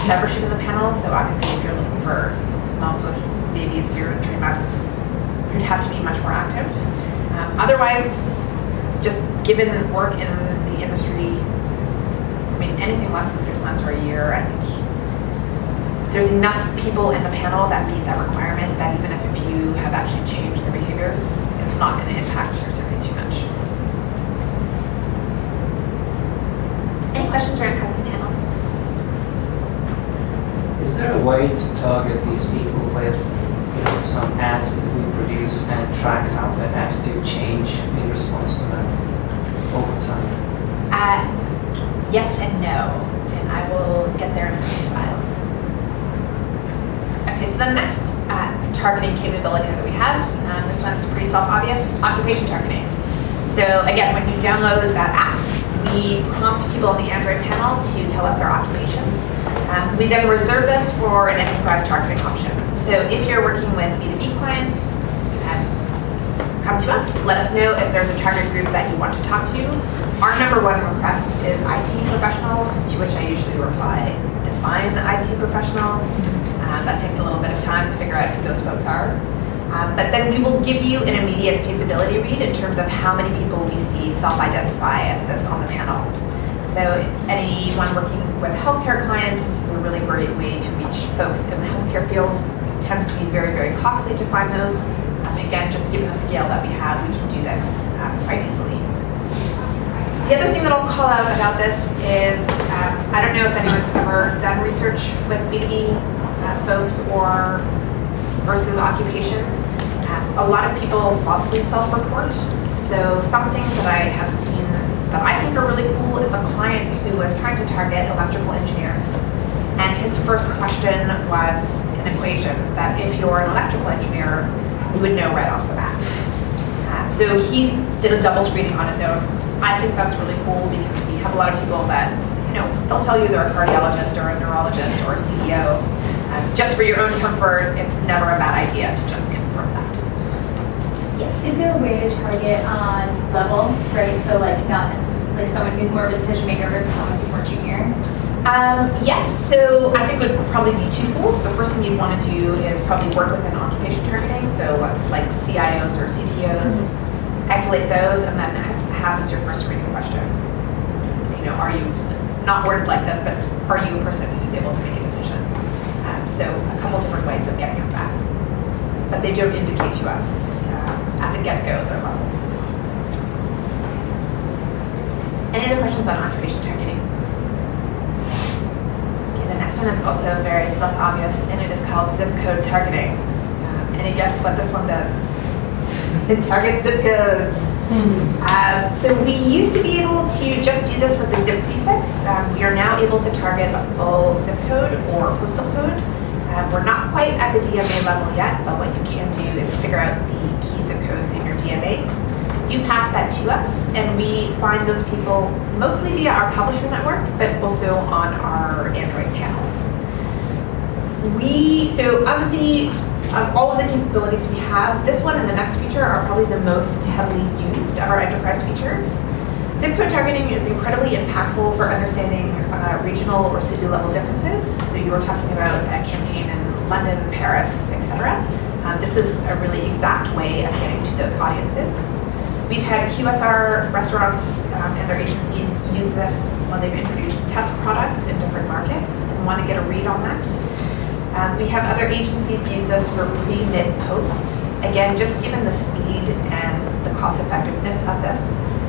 membership in the panel, so obviously if you're looking for moms with babies 0 to 3 months, you'd have to be much more active. Otherwise, just given work in the industry, I mean, anything less than 6 months or a year, I think there's enough people in the panel that meet that requirement that even if you have actually changed their behaviors, it's not going to impact your survey too much. Any questions around custom panels? Is Is there a way to target these people with some ads that we produce and track how the ad do change in response to them over time? Yes and no, and I will get there in a few slides. Okay, so the next targeting capability that we have, this one's pretty self-obvious, occupation targeting. So again, when you download that app, we prompt people on the Android panel to tell us their occupation. We then reserve this for an enterprise targeting option. So if you're working with B2B clients, come to us, let us know if there's a target group that you want to talk to. Our #1 request is IT professionals, to which I usually reply, define the IT professional. That takes a little bit of time to figure out who those folks are. But then we will give you an immediate feasibility read in terms of how many people we see self-identify as this on the panel. So anyone working with healthcare clients, this is a really great way to reach folks in the healthcare field. It tends to be very, very costly to find those. Again, just given the scale that we have, we can do this quite easily. The other thing that I'll call out about this is, I don't know if anyone's ever done research with B2B folks or versus occupation. A lot of people falsely self-report. So some things that I have seen that I think are really cool is a client who was trying to target electrical engineers. And his first question was an equation that if you're an electrical engineer, you would know right off the bat. So he did a double screening on his own. I think that's really cool because we have a lot of people that, they'll tell you they're a cardiologist or a neurologist or a CEO. Just for your own comfort, it's never a bad idea to just confirm that. Yes. Is there a way to target on level, right? So not necessarily like someone who's more of a decision maker versus someone who's more junior? Yes, so I think it would probably be twofold. The first thing you'd want to do is probably work within occupation targeting. So let's like CIOs or CTOs, isolate those, and then have as your first screening question. Are you, not worded like this, but are you a person who's able to make a decision? So a couple different ways of getting at that. But they don't indicate to us at the get-go their level. Any other questions on occupation targeting? Okay, the next one is also very self-obvious, and it is called zip code targeting. Any guess what this one does? It targets zip codes. So we used to be able to just do this with the zip prefix. We are now able to target a full zip code or postal code. We're not quite at the DMA level yet, but what you can do is figure out the key zip codes in your DMA. You pass that to us, and we find those people mostly via our publisher network, but also on our Android panel. Of all of the capabilities we have, this one and the next feature are probably the most heavily used of our enterprise features. Zip code targeting is incredibly impactful for understanding regional or city level differences. So you were talking about a campaign in London, Paris, etc. This is a really exact way of getting to those audiences. We've had QSR restaurants and their agencies use this when they've introduced test products in different markets and want to get a read on that. We have other agencies use this for pre, mid, post. Again, just given the speed and the cost effectiveness of this,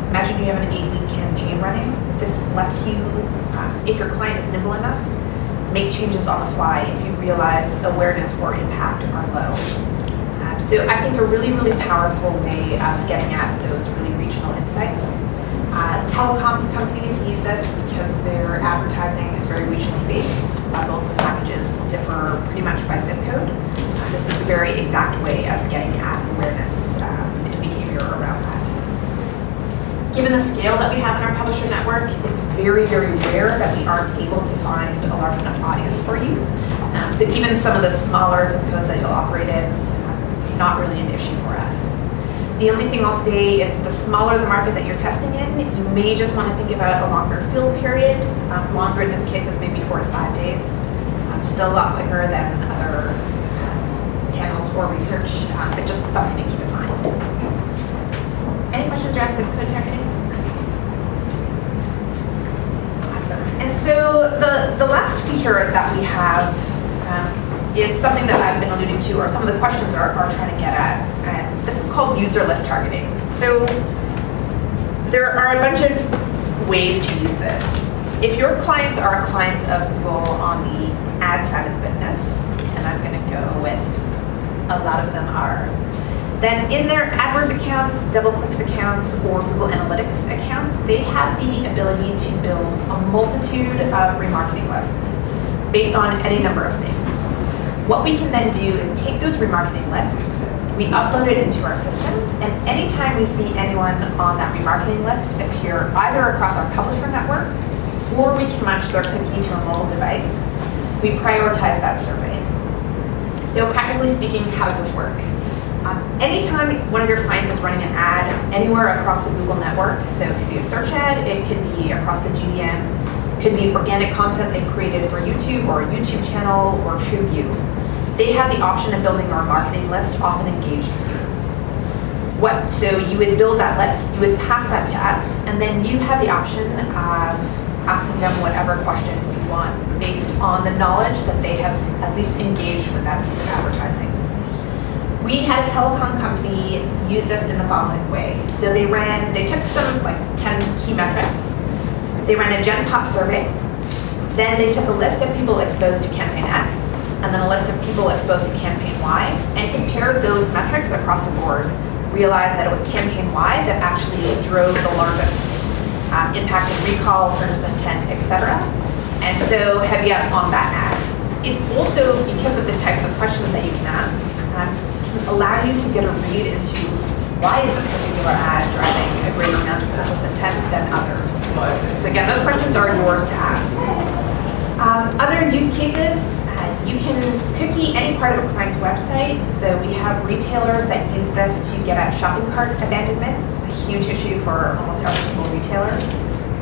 imagine you have an 8-week campaign running. This lets you, if your client is nimble enough, make changes on the fly if you realize awareness or impact are low. So I think a really, really powerful way of getting at those really regional insights. Telecoms companies use this because their advertising is very regionally based. Bundles and packages will differ pretty much by zip code. This is a very exact way of getting at awareness and behavior around that. Given the scale that we have in our publisher network, it's very, very rare that we aren't able to find a large enough audience for you. So even some of the smaller zip codes that you'll operate in, not really an issue for us. The only thing I'll say is the smaller the market that you're testing in, you may just want to think about a longer fill period. Longer in this case is maybe 4 to 5 days. Still a lot quicker than other panels or research, but just something to keep in mind. Any questions around zip code targeting? Awesome. And so the last feature that we have is something that I've been alluding to, or some of the questions are trying to get at. This is called user list targeting. So there are a bunch of ways to use this. If your clients are clients of Google on the ad side of the business, and I'm going to go with a lot of them are. Then in their AdWords accounts, DoubleClicks accounts, or Google Analytics accounts, they have the ability to build a multitude of remarketing lists based on any number of things. What we can then do is take those remarketing lists, we upload it into our system, and anytime we see anyone on that remarketing list appear either across our publisher network, or we can match their cookie to a mobile device, we prioritize that survey. So practically speaking, how does this work? Anytime one of your clients is running an ad anywhere across the Google network, so it could be a search ad, it could be across the GDN, could be organic content they've created for YouTube or a YouTube channel or TrueView, they have the option of building our marketing list, often engaged with you. So you would build that list, you would pass that to us, and then you have the option of asking them whatever question you want based on the knowledge that they have at least engaged with that piece of advertising. We had a telecom company use this in the following way. So they took some like 10 key metrics, they ran a Gen Pop survey, then they took a list of people exposed to campaign X, and then a list of people exposed to campaign Y, and compared those metrics across the board, realized that it was campaign Y that actually drove the largest impact of recall, purchase intent, etc. And so heavy up on that ad. It also, because of the types of questions that you can ask, can allow you to get a read into why is this particular ad driving a greater amount of purchase intent than others. So again, those questions are yours to ask. Other use cases, you can cookie any part of a client's website. So we have retailers that use this to get at shopping cart abandonment, a huge issue for almost every single retailer.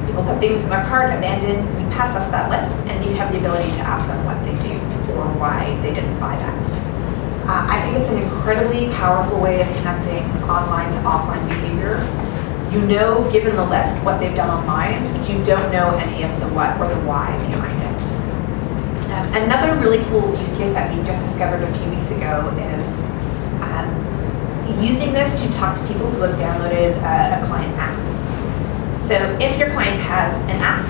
People put things in their cart, abandon, you pass us that list, and you have the ability to ask them what they do or why they didn't buy that. I think it's an incredibly powerful way of connecting online to offline behavior. You know, given the list, what they've done online, but you don't know any of the what or the why behind it. Another really cool use case that we just discovered a few weeks ago is using this to talk to people who have downloaded a client app. So if your client has an app,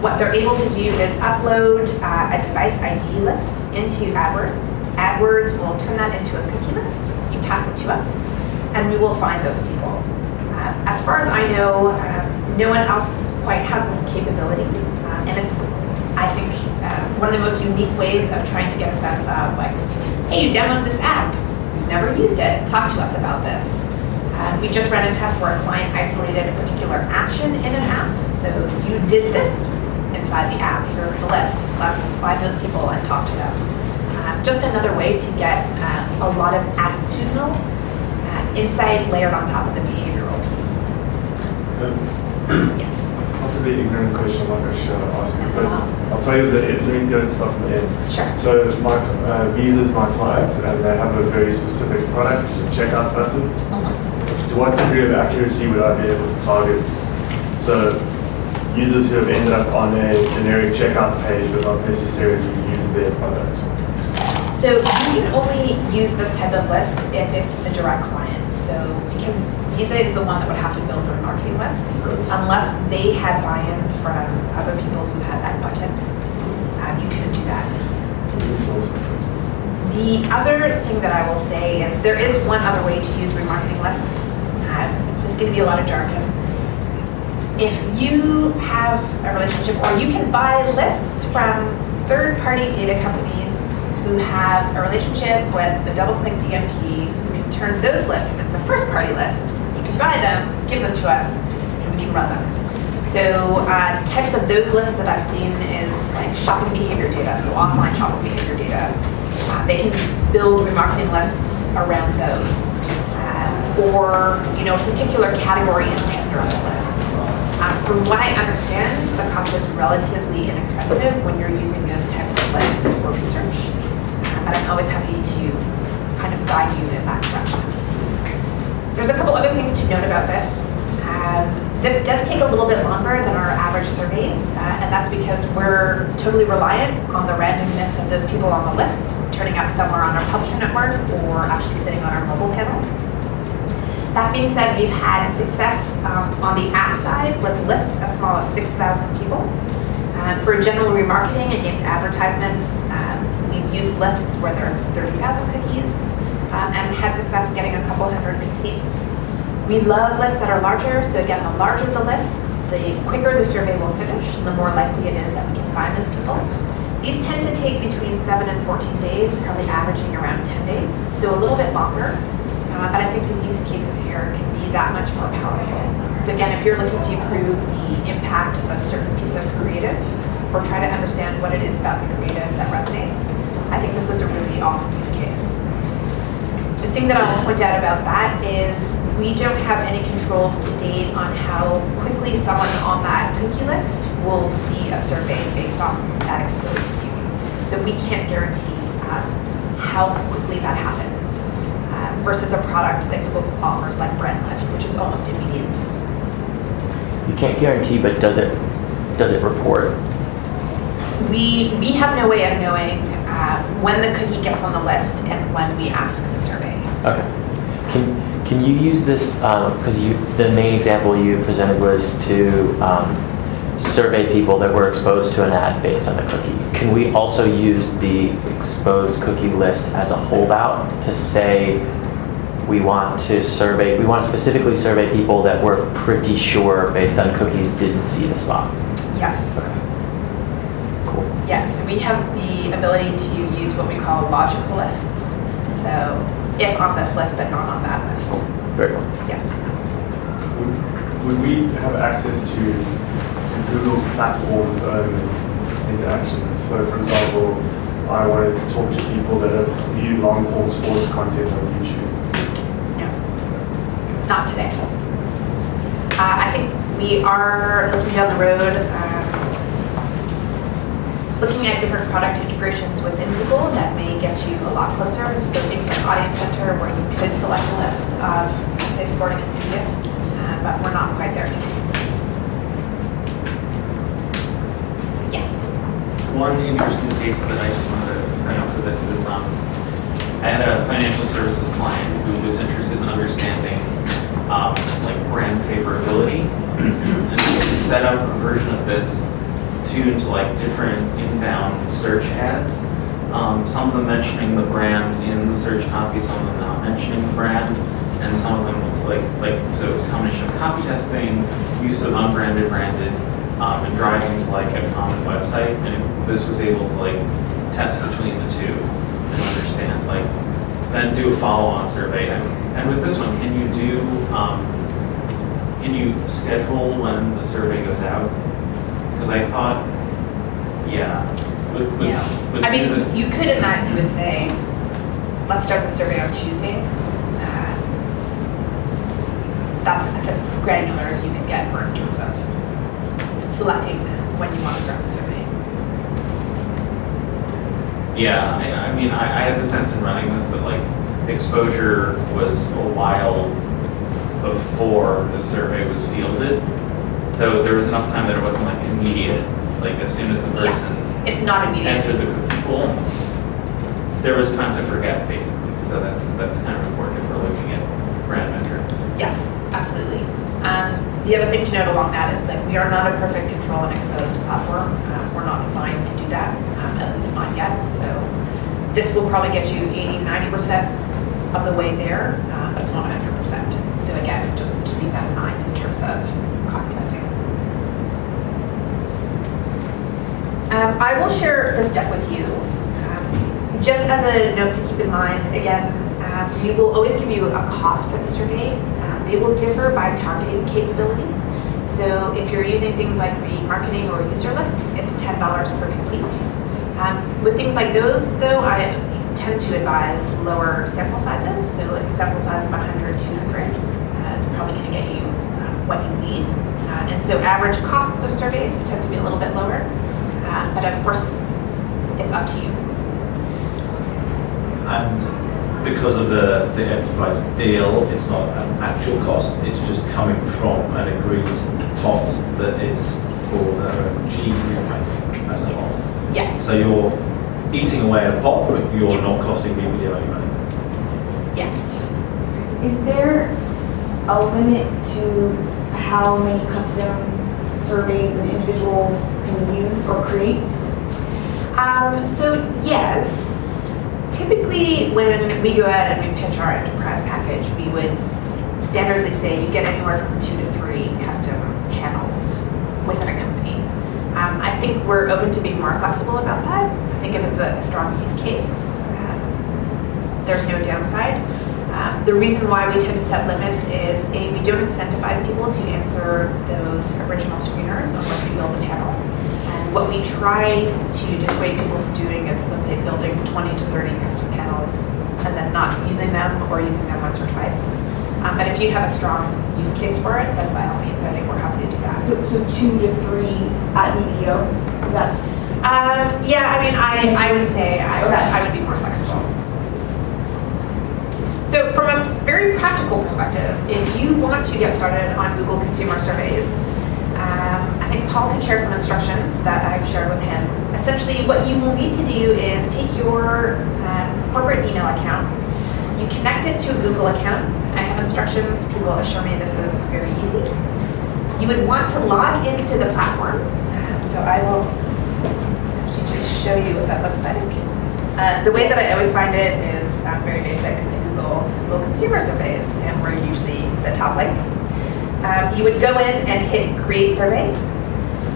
what they're able to do is upload a device ID list into AdWords. AdWords will turn that into a cookie list. You pass it to us, and we will find those people. As far as I know, no one else quite has this capability, and it's, I think, one of the most unique ways of trying to get a sense of, like, hey, you downloaded this app, you've never used it, talk to us about this. We just ran a test where a client isolated a particular action in an app. So you did this inside the app, here's the list. Let's find those people and talk to them. Just another way to get a lot of attitudinal insight layered on top of the behavioral piece. Yes. Possibly ignorant question, I'm not going to sure ask you, but I'll tell you let me go and stuff from the end. Sure. So my Visa is my client, and they have a very specific product, which is a checkout button. To what degree of accuracy would I be able to target? So users who have ended up on a generic checkout page but not necessarily use their product. So you can only use this type of list if it's the direct client. So because Visa is the one that would have to build their marketing list, unless they had buy-in from other people who had that button, you couldn't do that. The other thing that I will say is there is one other way to use remarketing lists. There's going to be a lot of jargon. If you have a relationship, or you can buy lists from third-party data companies who have a relationship with the DoubleClick DMP, who can turn those lists into first-party lists. You can buy them, give them to us, and we can run them. So types of those lists that I've seen is like shopping behavior data, so offline shopping behavior data. They can build remarketing lists around those, or particular category and vendors lists. From what I understand, the cost is relatively inexpensive when you're using those types of lists for research. But I'm always happy to kind of guide you in that direction. There's a couple other things to note about this. This does take a little bit longer than our average surveys, and that's because we're totally reliant on the randomness of those people on the list, turning up somewhere on our publisher network or actually sitting on our mobile panel. That being said, we've had success on the app side with lists as small as 6,000 people. For general remarketing against advertisements, we've used lists where there's 30,000 cookies and had success getting a couple hundred completes. We love lists that are larger, so again, the larger the list, the quicker the survey will finish, the more likely it is that we can find those people. These tend to take between 7 and 14 days, probably averaging around 10 days, so a little bit longer. But I think the use cases here can be that much more powerful. So again, if you're looking to prove the impact of a certain piece of creative, or try to understand what it is about the creative that resonates, I think this is a really awesome use case. The thing that I'll point out about that is we don't have any controls to date on how quickly someone on that cookie list will see a survey based on that exposed view. So we can't guarantee how quickly that happens versus a product that Google offers like BrandLift, which is almost immediate. You can't guarantee, but does it report? We have no way of knowing when the cookie gets on the list and when we ask the survey. Okay. Can you use this, because the main example you presented was to survey people that were exposed to an ad based on the cookie. Can we also use the exposed cookie list as a holdout to say we want to specifically survey people that we're pretty sure based on cookies didn't see the spot? Yes. Okay. Cool. Yeah, so we have the ability to use what we call logical lists. So if on this list, but not on that list. Very cool. Yes. Would we have access to Google's platform's own interactions? So for example, I wanted to talk to people that have viewed long-form sports content on YouTube. No, not today. I think we are looking down the road, looking at different product integrations within Google that may get you a lot closer. So things like Audience Center, where you could select a list of, say, sporting enthusiasts, but we're not quite there today. Yes. One interesting case that I just wanted to bring up for this is I had a financial services client who was interested in understanding like brand favorability, and so we set up a version of this tuned to like different inbound search ads. Some of them mentioning the brand in the search copy, some of them not mentioning the brand, and some of them so it was a combination of copy testing, use of unbranded, branded, and driving to like a common website, and this was able to like test between the two and understand then do a follow-on survey. And with this one, can you schedule when the survey goes out? Because I thought, I mean, you could in that, you would say, let's start the survey on Tuesday. That's as granular as you can get in terms of selecting when you want to start the survey. Yeah, I mean, I had the sense in running this that like exposure was a while before the survey was fielded. So there was enough time that it wasn't like immediate, like as soon as the person It's not immediate. entered the cookie pool, there was time to forget basically. So that's kind of important if we're looking at brand metrics. Yes, absolutely. The other thing to note along that is that we are not a perfect control and expose platform. We're not designed to do that, at least not yet. So this will probably get you 80-90% of the way there, but it's not 100%. So again, just keeping that in mind in terms of copy testing. I will share this deck with you. Just as a note to keep in mind, again, we will always give you a cost for the survey. They will differ by targeting capability. So if you're using things like remarketing or user lists, it's $10 per complete. With things like those, though, I tend to advise lower sample sizes. So a sample size of 100, 200 is probably going to get you what you need. And so average costs of surveys tend to be a little bit lower. But of course, it's up to you. And because of the enterprise deal, it's not an actual cost, it's just coming from an agreed pot that is for the OMG group, I think, as a whole. Yes. So you're eating away at a pot, but you're not costing BBDO any money. Yeah. Is there a limit to how many custom surveys an individual can use or create? So yes, typically when we go out and we pitch our enterprise package, we would standardly say you get anywhere from 2 to 3 custom panels within a company. I think we're open to being more flexible about that. I think if it's a strong use case, there's no downside. The reason why we tend to set limits is A, we don't incentivize people to answer those original screeners unless we build a panel. And what we try to dissuade people from doing is, let's say, building 20 to 30 custom panels and then not using them or using them once or twice. But if you have a strong use case for it, then by all means, I think we're happy to do that. So 2 to 3 at BBDO, is that? Yeah, I mean, I would say I would be more flexible. So from a very practical perspective, if you want to get started on Google Consumer Surveys, I think Paul can share some instructions that I've shared with him. Essentially, what you will need to do is take your corporate email account, you connect it to a Google account. I have instructions. People assure me this is very easy. You would want to log into the platform. So I will actually just show you what that looks like. The way that I always find it is very basic. Google Consumer Surveys, and we're usually the top link. You would go in and hit Create Survey.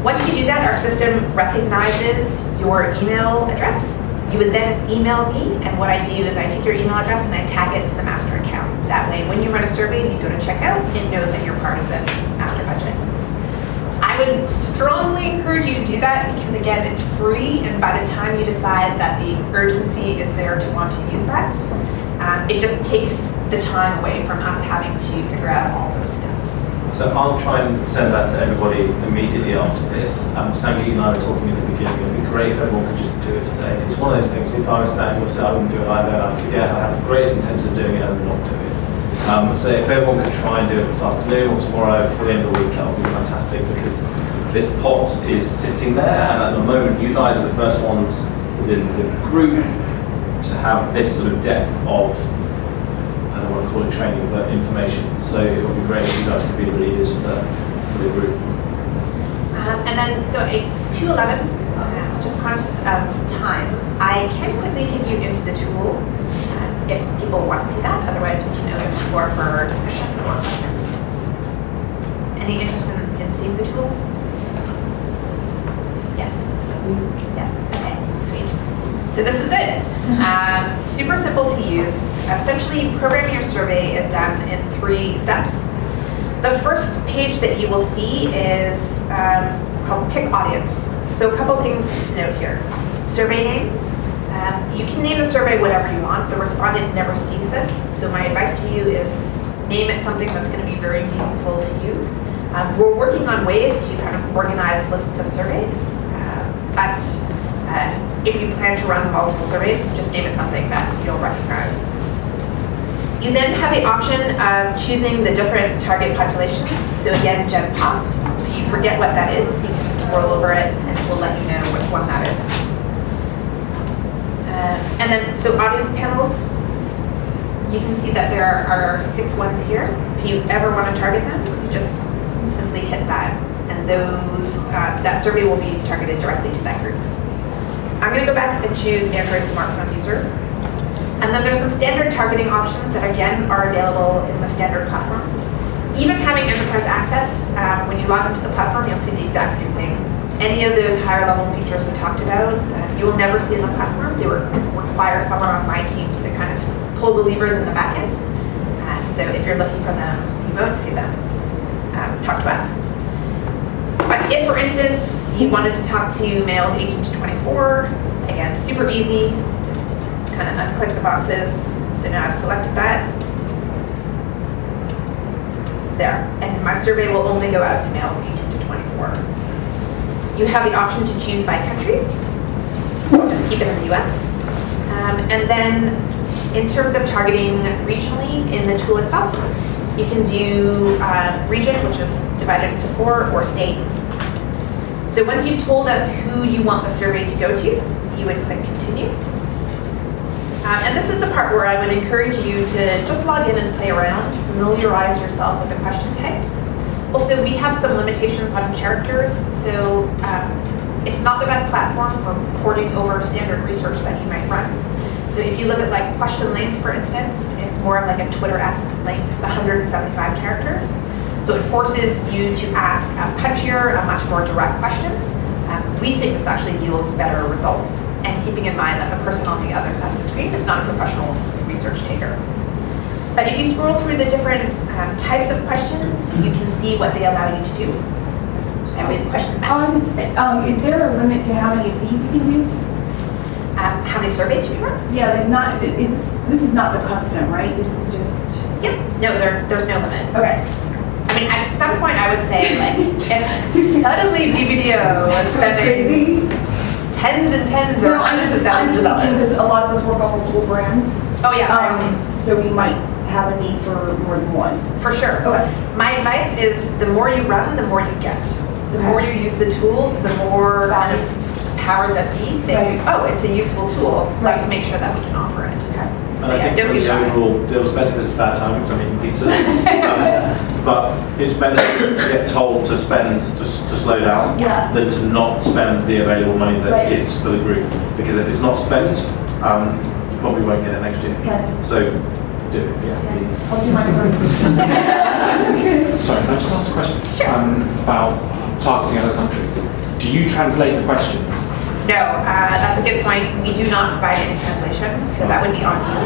Once you do that, our system recognizes your email address. You would then email me, and what I do is I take your email address and I tag it to the master account. That way, when you run a survey and you go to checkout, it knows that you're part of this master budget. I would strongly encourage you to do that because, again, it's free, and by the time you decide that the urgency is there to want to use that, it just takes the time away from us having to figure out all those steps. So I'll try and send that to everybody immediately after this. Sangeet and I were talking at the beginning, it would be great if everyone could just do it today. It's one of those things, if I was saying, well, I wouldn't do it either, and I'd forget, I have the greatest intentions of doing it and not do it. So if everyone could try and do it this afternoon or tomorrow before the end of the week, that would be fantastic, because this pot is sitting there, and at the moment you guys are the first ones within the group to have this sort of depth of, I don't want to call it training, but information. So it would be great if you guys could be the leaders for the group. And then, so it's 2:11, just conscious of time. I can quickly take you into the tool if people want to see that. Otherwise, we can open the floor for discussion or questions. Any interest in seeing the tool? Yes. Yes. Okay. Sweet. So this is it. Super simple to use. Essentially, programming your survey is done in 3 steps. The first page that you will see is called Pick Audience. So a couple things to note here. Survey name. You can name the survey whatever you want. The respondent never sees this. So my advice to you is name it something that's going to be very meaningful to you. We're working on ways to kind of organize lists of surveys. But if you plan to run multiple surveys, just name it something that you'll recognize. You then have the option of choosing the different target populations. So again, Gen Pop. If you forget what that is, you can scroll over it and it will let you know which one that is. And then, so audience panels, you can see that there are 6 ones here. If you ever want to target them, you just simply hit that, and those that survey will be targeted directly to that group. I'm going to go back and choose Android smartphone users. And then there's some standard targeting options that, again, are available in the standard platform. Even having enterprise access, when you log into the platform, you'll see the exact same thing. Any of those higher level features we talked about, you will never see in the platform. They require someone on my team to kind of pull the levers in the back end. So if you're looking for them, you won't see them. Talk to us. But if, for instance, you wanted to talk to males 18 to 24, again, super easy. Just kind of unclick the boxes. So now I've selected that. There. And my survey will only go out to males 18 to 24. You have the option to choose by country. So I'll just keep it in the US. And then in terms of targeting regionally in the tool itself, you can do region, which is divided into 4, or state. So once you've told us who you want the survey to go to, you would click continue. And this is the part where I would encourage you to just log in and play around, familiarize yourself with the question types. Also, we have some limitations on characters, so It's not the best platform for porting over standard research that you might run. So if you look at like question length, for instance, it's more of like a Twitter-esque length. It's 175 characters. So it forces you to ask a punchier, a much more direct question. We think this actually yields better results, and keeping in mind that the person on the other side of the screen is not a professional research taker. But if you scroll through the different types of questions, you can see what they allow you to do. And we have a question back. Is there a limit to how many of these you can do? How many surveys you can run? Yeah, like not, this is not the custom, right? This is just. Yep. No, there's no limit. Okay. I mean, at some point I would say, like, if suddenly BBDO was spending tens and tens or hundreds of thousands of dollars. Because a lot of us work on multiple brands. Oh yeah, by all means. So we might have a need for more than one. For sure. Okay. My advice is the more you run, the more you get. The more you use the tool, the more kind of powers that be think, oh, it's a useful tool. Let's make sure that we can offer it. Okay. And So I yeah, think don't from be the shy. overall deal perspective, it's bad timing because I'm eating pizza. But it's better to get told to spend, to slow down, than to not spend the available money that is for the group. Because if it's not spent, you probably won't get it next year. Okay. So do it, yeah, please. I'll do my Sorry, can I just ask a question about targeting other countries? Do you translate the questions? No, that's a good point. We do not provide any translation, so that would be on you.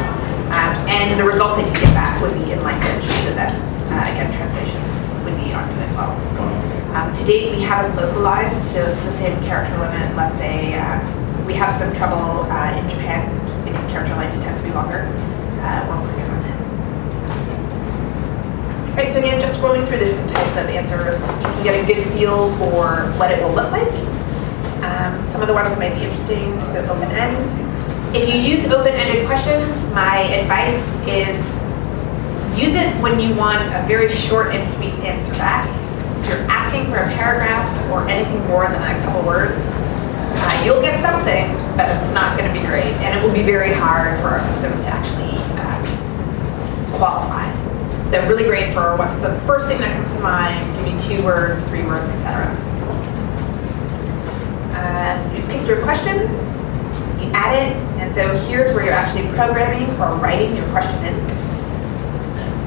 And the results that you get back would be in language, so that, again, translation would be on you as well. To date, we haven't localized, so it's the same character limit. Let's say we have some trouble in Japan, just because character lengths tend to be longer. We're working on it. Right, so again, just scrolling through the different types of answers, you can get a good feel for what it will look like. Some of the ones that might be interesting, so open-end. If you use open-ended questions, my advice is use it when you want a very short and sweet answer back. If you're asking for a paragraph or anything more than a couple words, you'll get something, but it's not going to be great, and it will be very hard for our systems to actually qualify. So really great for what's the first thing that comes to mind, give me 2 words, 3 words, etc. You pick your question, you add it, and so here's where you're actually programming or writing your question in.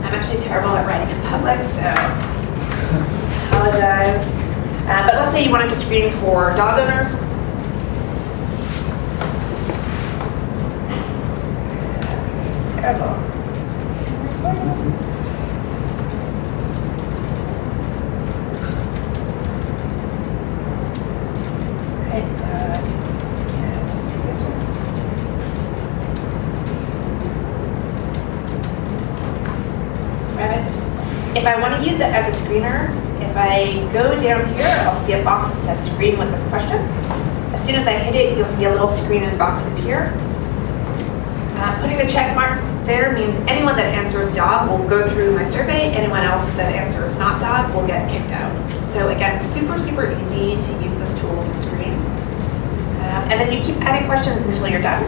I'm actually terrible at writing in public, so apologize. But let's say you wanted to screen for dog owners. Terrible. If I want to use it as a screener, if I go down here, I'll see a box that says screen with this question. As soon as I hit it, you'll see a little screen and box appear. Putting the check mark there means anyone that answers dog will go through my survey. Anyone else that answers not dog will get kicked out. So again, super, super easy to use this tool to screen. And then you keep adding questions until you're done.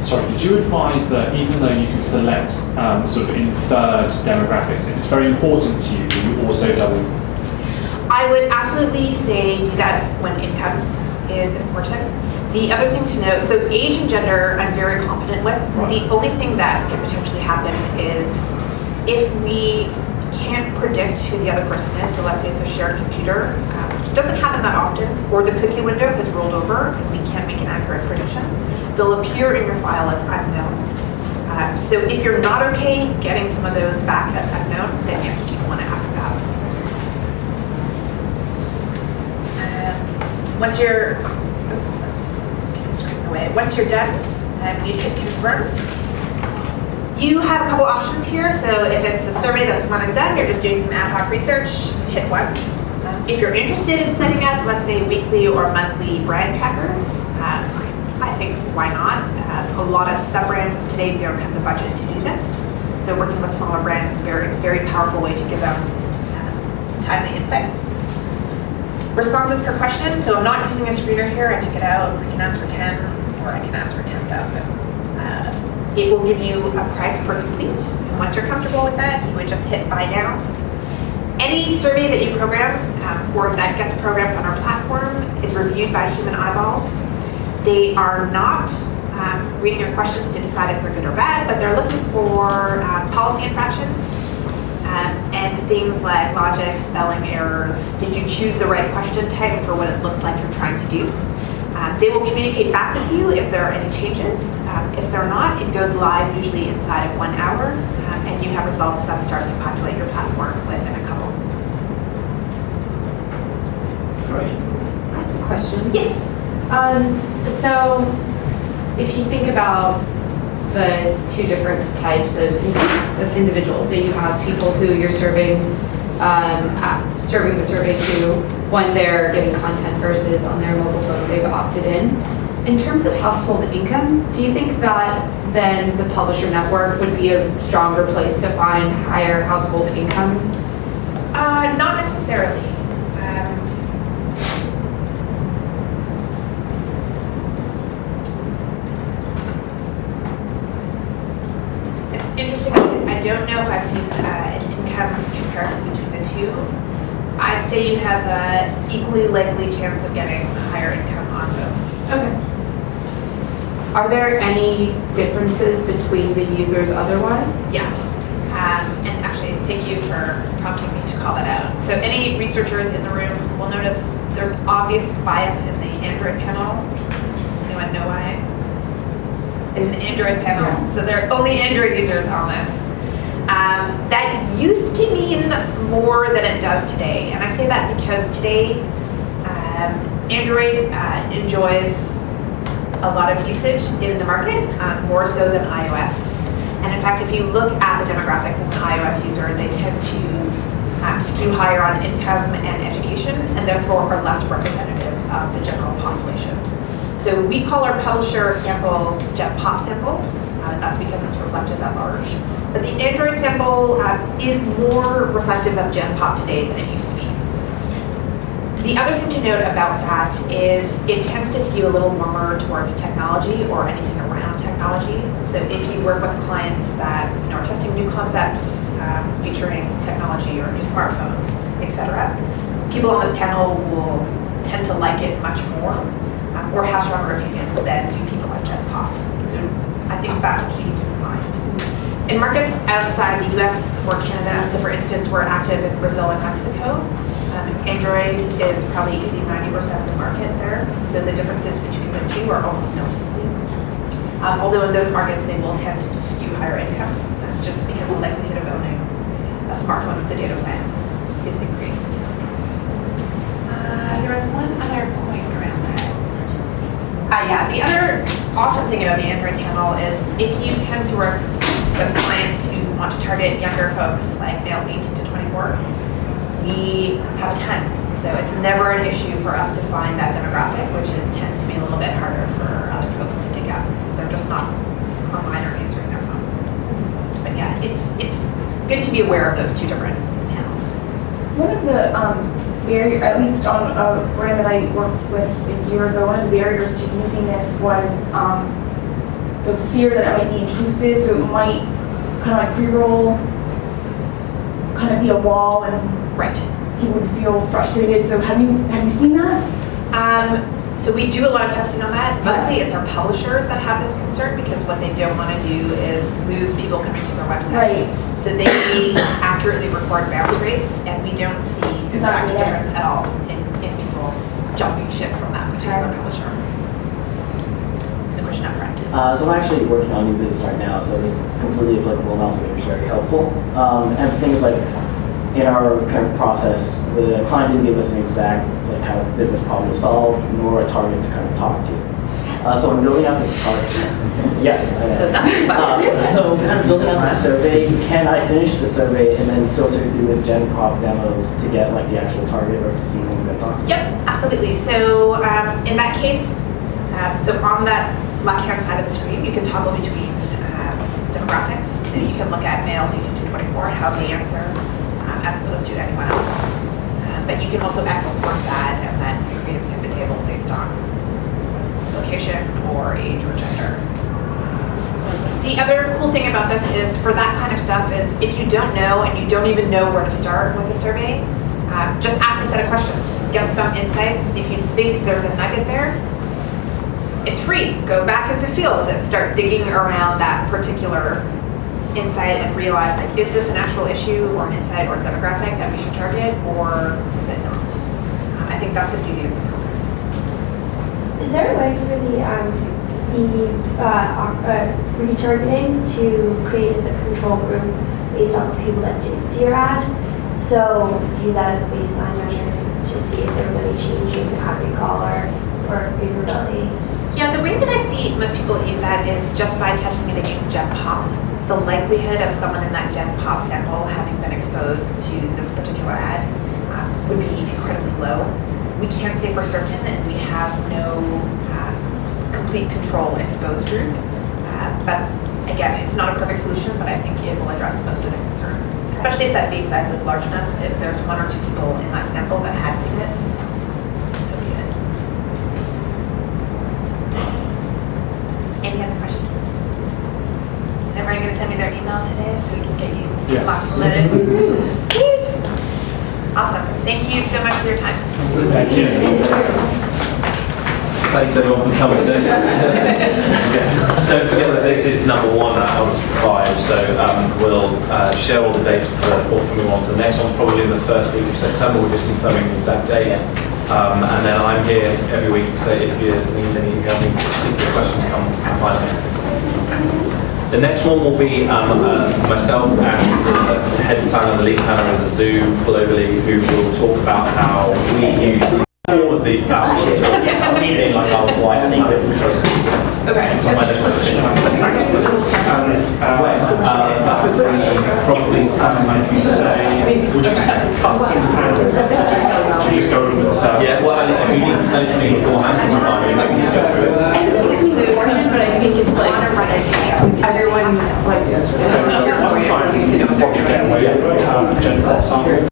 Sorry, did you advise that even though you can select sort of inferred demographics, if it's very important to you, that you also double? I would absolutely say do that when income is important. The other thing to note, so age and gender I'm very confident with. Right. The only thing that can potentially happen is if we can't predict who the other person is, so let's say it's a shared computer, which doesn't happen that often, or the cookie window has rolled over and we can't make an accurate prediction, they'll appear in your file as unknown. So if you're not okay getting some of those back as unknown, then yes, you want to ask that. Once you're Once you're done, you hit confirm. You have a couple options here. So if it's a survey that's one and done, you're just doing some ad hoc research, hit once. If you're interested in setting up, let's say, weekly or monthly brand trackers, I think why not? A lot of sub-brands today don't have the budget to do this. So working with smaller brands is a very, very powerful way to give them timely insights. Responses per question. So I'm not using a screener here. I took it out. I can ask for 10 or I can ask for 10,000. It will give you a price per complete. And once you're comfortable with that, you would just hit buy now. Any survey that you program or that gets programmed on our platform is reviewed by human eyeballs. They are not reading your questions to decide if they're good or bad, but they're looking for policy infractions and things like logic, spelling errors. Did you choose the right question type for what it looks like you're trying to do? They will communicate back with you if there are any changes. If they're not, it goes live usually inside of 1 hour, and you have results that start to populate your platform within a couple. Great. Question? Yes. So if you think about the two different types of individuals, so you have people who you're serving the survey to when they're getting content versus on their mobile phone they've opted in. In terms of household income, do you think that then the publisher network would be a stronger place to find higher household income? Not necessarily. It's interesting. I don't know if I've seen an income comparison between the two. I'd say you have an equally likely chance of getting a higher income on both. Okay. Are there any differences between the users otherwise? Yes. And actually, thank you for prompting me to call that out. So any researchers in the room will notice there's obvious bias in the Android panel. Anyone know why? It's an Android panel, so there are only Android users on this. That used to mean more than it does today. And I say that because today, Android enjoys a lot of usage in the market, more so than iOS. And in fact, if you look at the demographics of an iOS user, they tend to skew higher on income and education, and therefore are less representative of the general population. So we call our publisher sample JetPop sample. That's because it's reflective at large. But the Android sample is more reflective of JetPop today than it used to be. The other thing to note about that is it tends to skew a little warmer towards technology or anything around technology. So if you work with clients that are testing new concepts featuring technology or new smartphones, etc., people on this panel will tend to like it much more or have stronger opinions than do people like JetPop. So I think that's key to keep in mind. In markets outside the US or Canada, so for instance, we're active in Brazil and Mexico. Android is probably 80-90% of the market there, so the differences between the two are almost nil. Although in those markets they will tend to skew higher income, just because the likelihood of owning a smartphone with the data plan is increased. There was one other point around that. Yeah, the other awesome thing about the Android panel is if you tend to work with clients who want to target younger folks, like males 18 to 24, we have a ton. So it's never an issue for us to find that demographic, which it tends to be a little bit harder for other folks to dig out because they're just not online or answering their phone. But yeah, it's good to be aware of those two different panels. One of the barriers, at least on a brand that I worked with a year ago, one of the barriers to using this was the fear that it might be intrusive, so it might kind of like pre-roll, kind of be a wall, and people would feel frustrated. So have you seen that? So we do a lot of testing on that. Mostly it's our publishers that have this concern because what they don't want to do is lose people coming to their website. Right. So they accurately record bounce rates, and we don't see in fact a difference at all in people jumping ship from that particular publisher. There's a question up front. So I'm actually working on new business right now, so this is completely applicable and also going to be very helpful. And things like in our current process, the client didn't give us an exact kind of business problem to solve, nor a target to kind of talk to. So I'm building out this target. Yes, I know. So kind of building out this survey, can I finish the survey and then filter through the JetPop demos to get like the actual target or to see who I'm going to talk to? Yep, absolutely. So in that case, so on that left-hand side of the screen, you can toggle between demographics. So you can look at males 18 to 24, how they answer, as opposed to anyone else. But you can also export that and then create a pivot table based on location or age or gender. The other cool thing about this is for that kind of stuff is if you don't know and you don't even know where to start with a survey, just ask a set of questions, get some insights. If you think there's a nugget there, it's free. Go back into field and start digging around that particular insight and realize, like, is this an actual issue or an insight or a demographic that we should target, or is it not? I think that's the beauty of the product. Is there a way for the retargeting to create a control group based off of people that didn't see your ad? So use that as a baseline measure to see if there was any change in ad recall or favorability. Yeah, the way that I see most people use that is just by testing it against Gen Pop. The likelihood of someone in that Gen Pop sample having been exposed to this particular ad would be incredibly low. We can't say for certain, and we have no complete control exposed group. But again, it's not a perfect solution, but I think it will address most of the concerns, especially if that base size is large enough. If there's 1 or 2 people in that sample that had seen it, so be it. Any other questions? Is everyone going to send me their email today so we can get you locked and loaded? Sweet. Awesome. Thank you so much for your time. Thank you. Thanks everyone for coming. Don't forget that this is number 1 out of 5, so we'll share all the dates for the forthcoming one. So the next one's probably in the first week of September. We're just confirming the exact dates. And then I'm here every week, so if you need any particular questions, come find me. The next one will be myself and the head planner, the lead planner of the zoo globally, who will talk about how we use all of the outsourced tools in like our wider planning process. Okay. So my probably sounds like you say, would you say custom hand? Should you just go over with the sound? Yeah, well, if you need to know something beforehand, it's fine. You can just go through it. I think it's me portion, but I think it's like everyone's like So I'm fine. Probably get away with Gen Pop sample.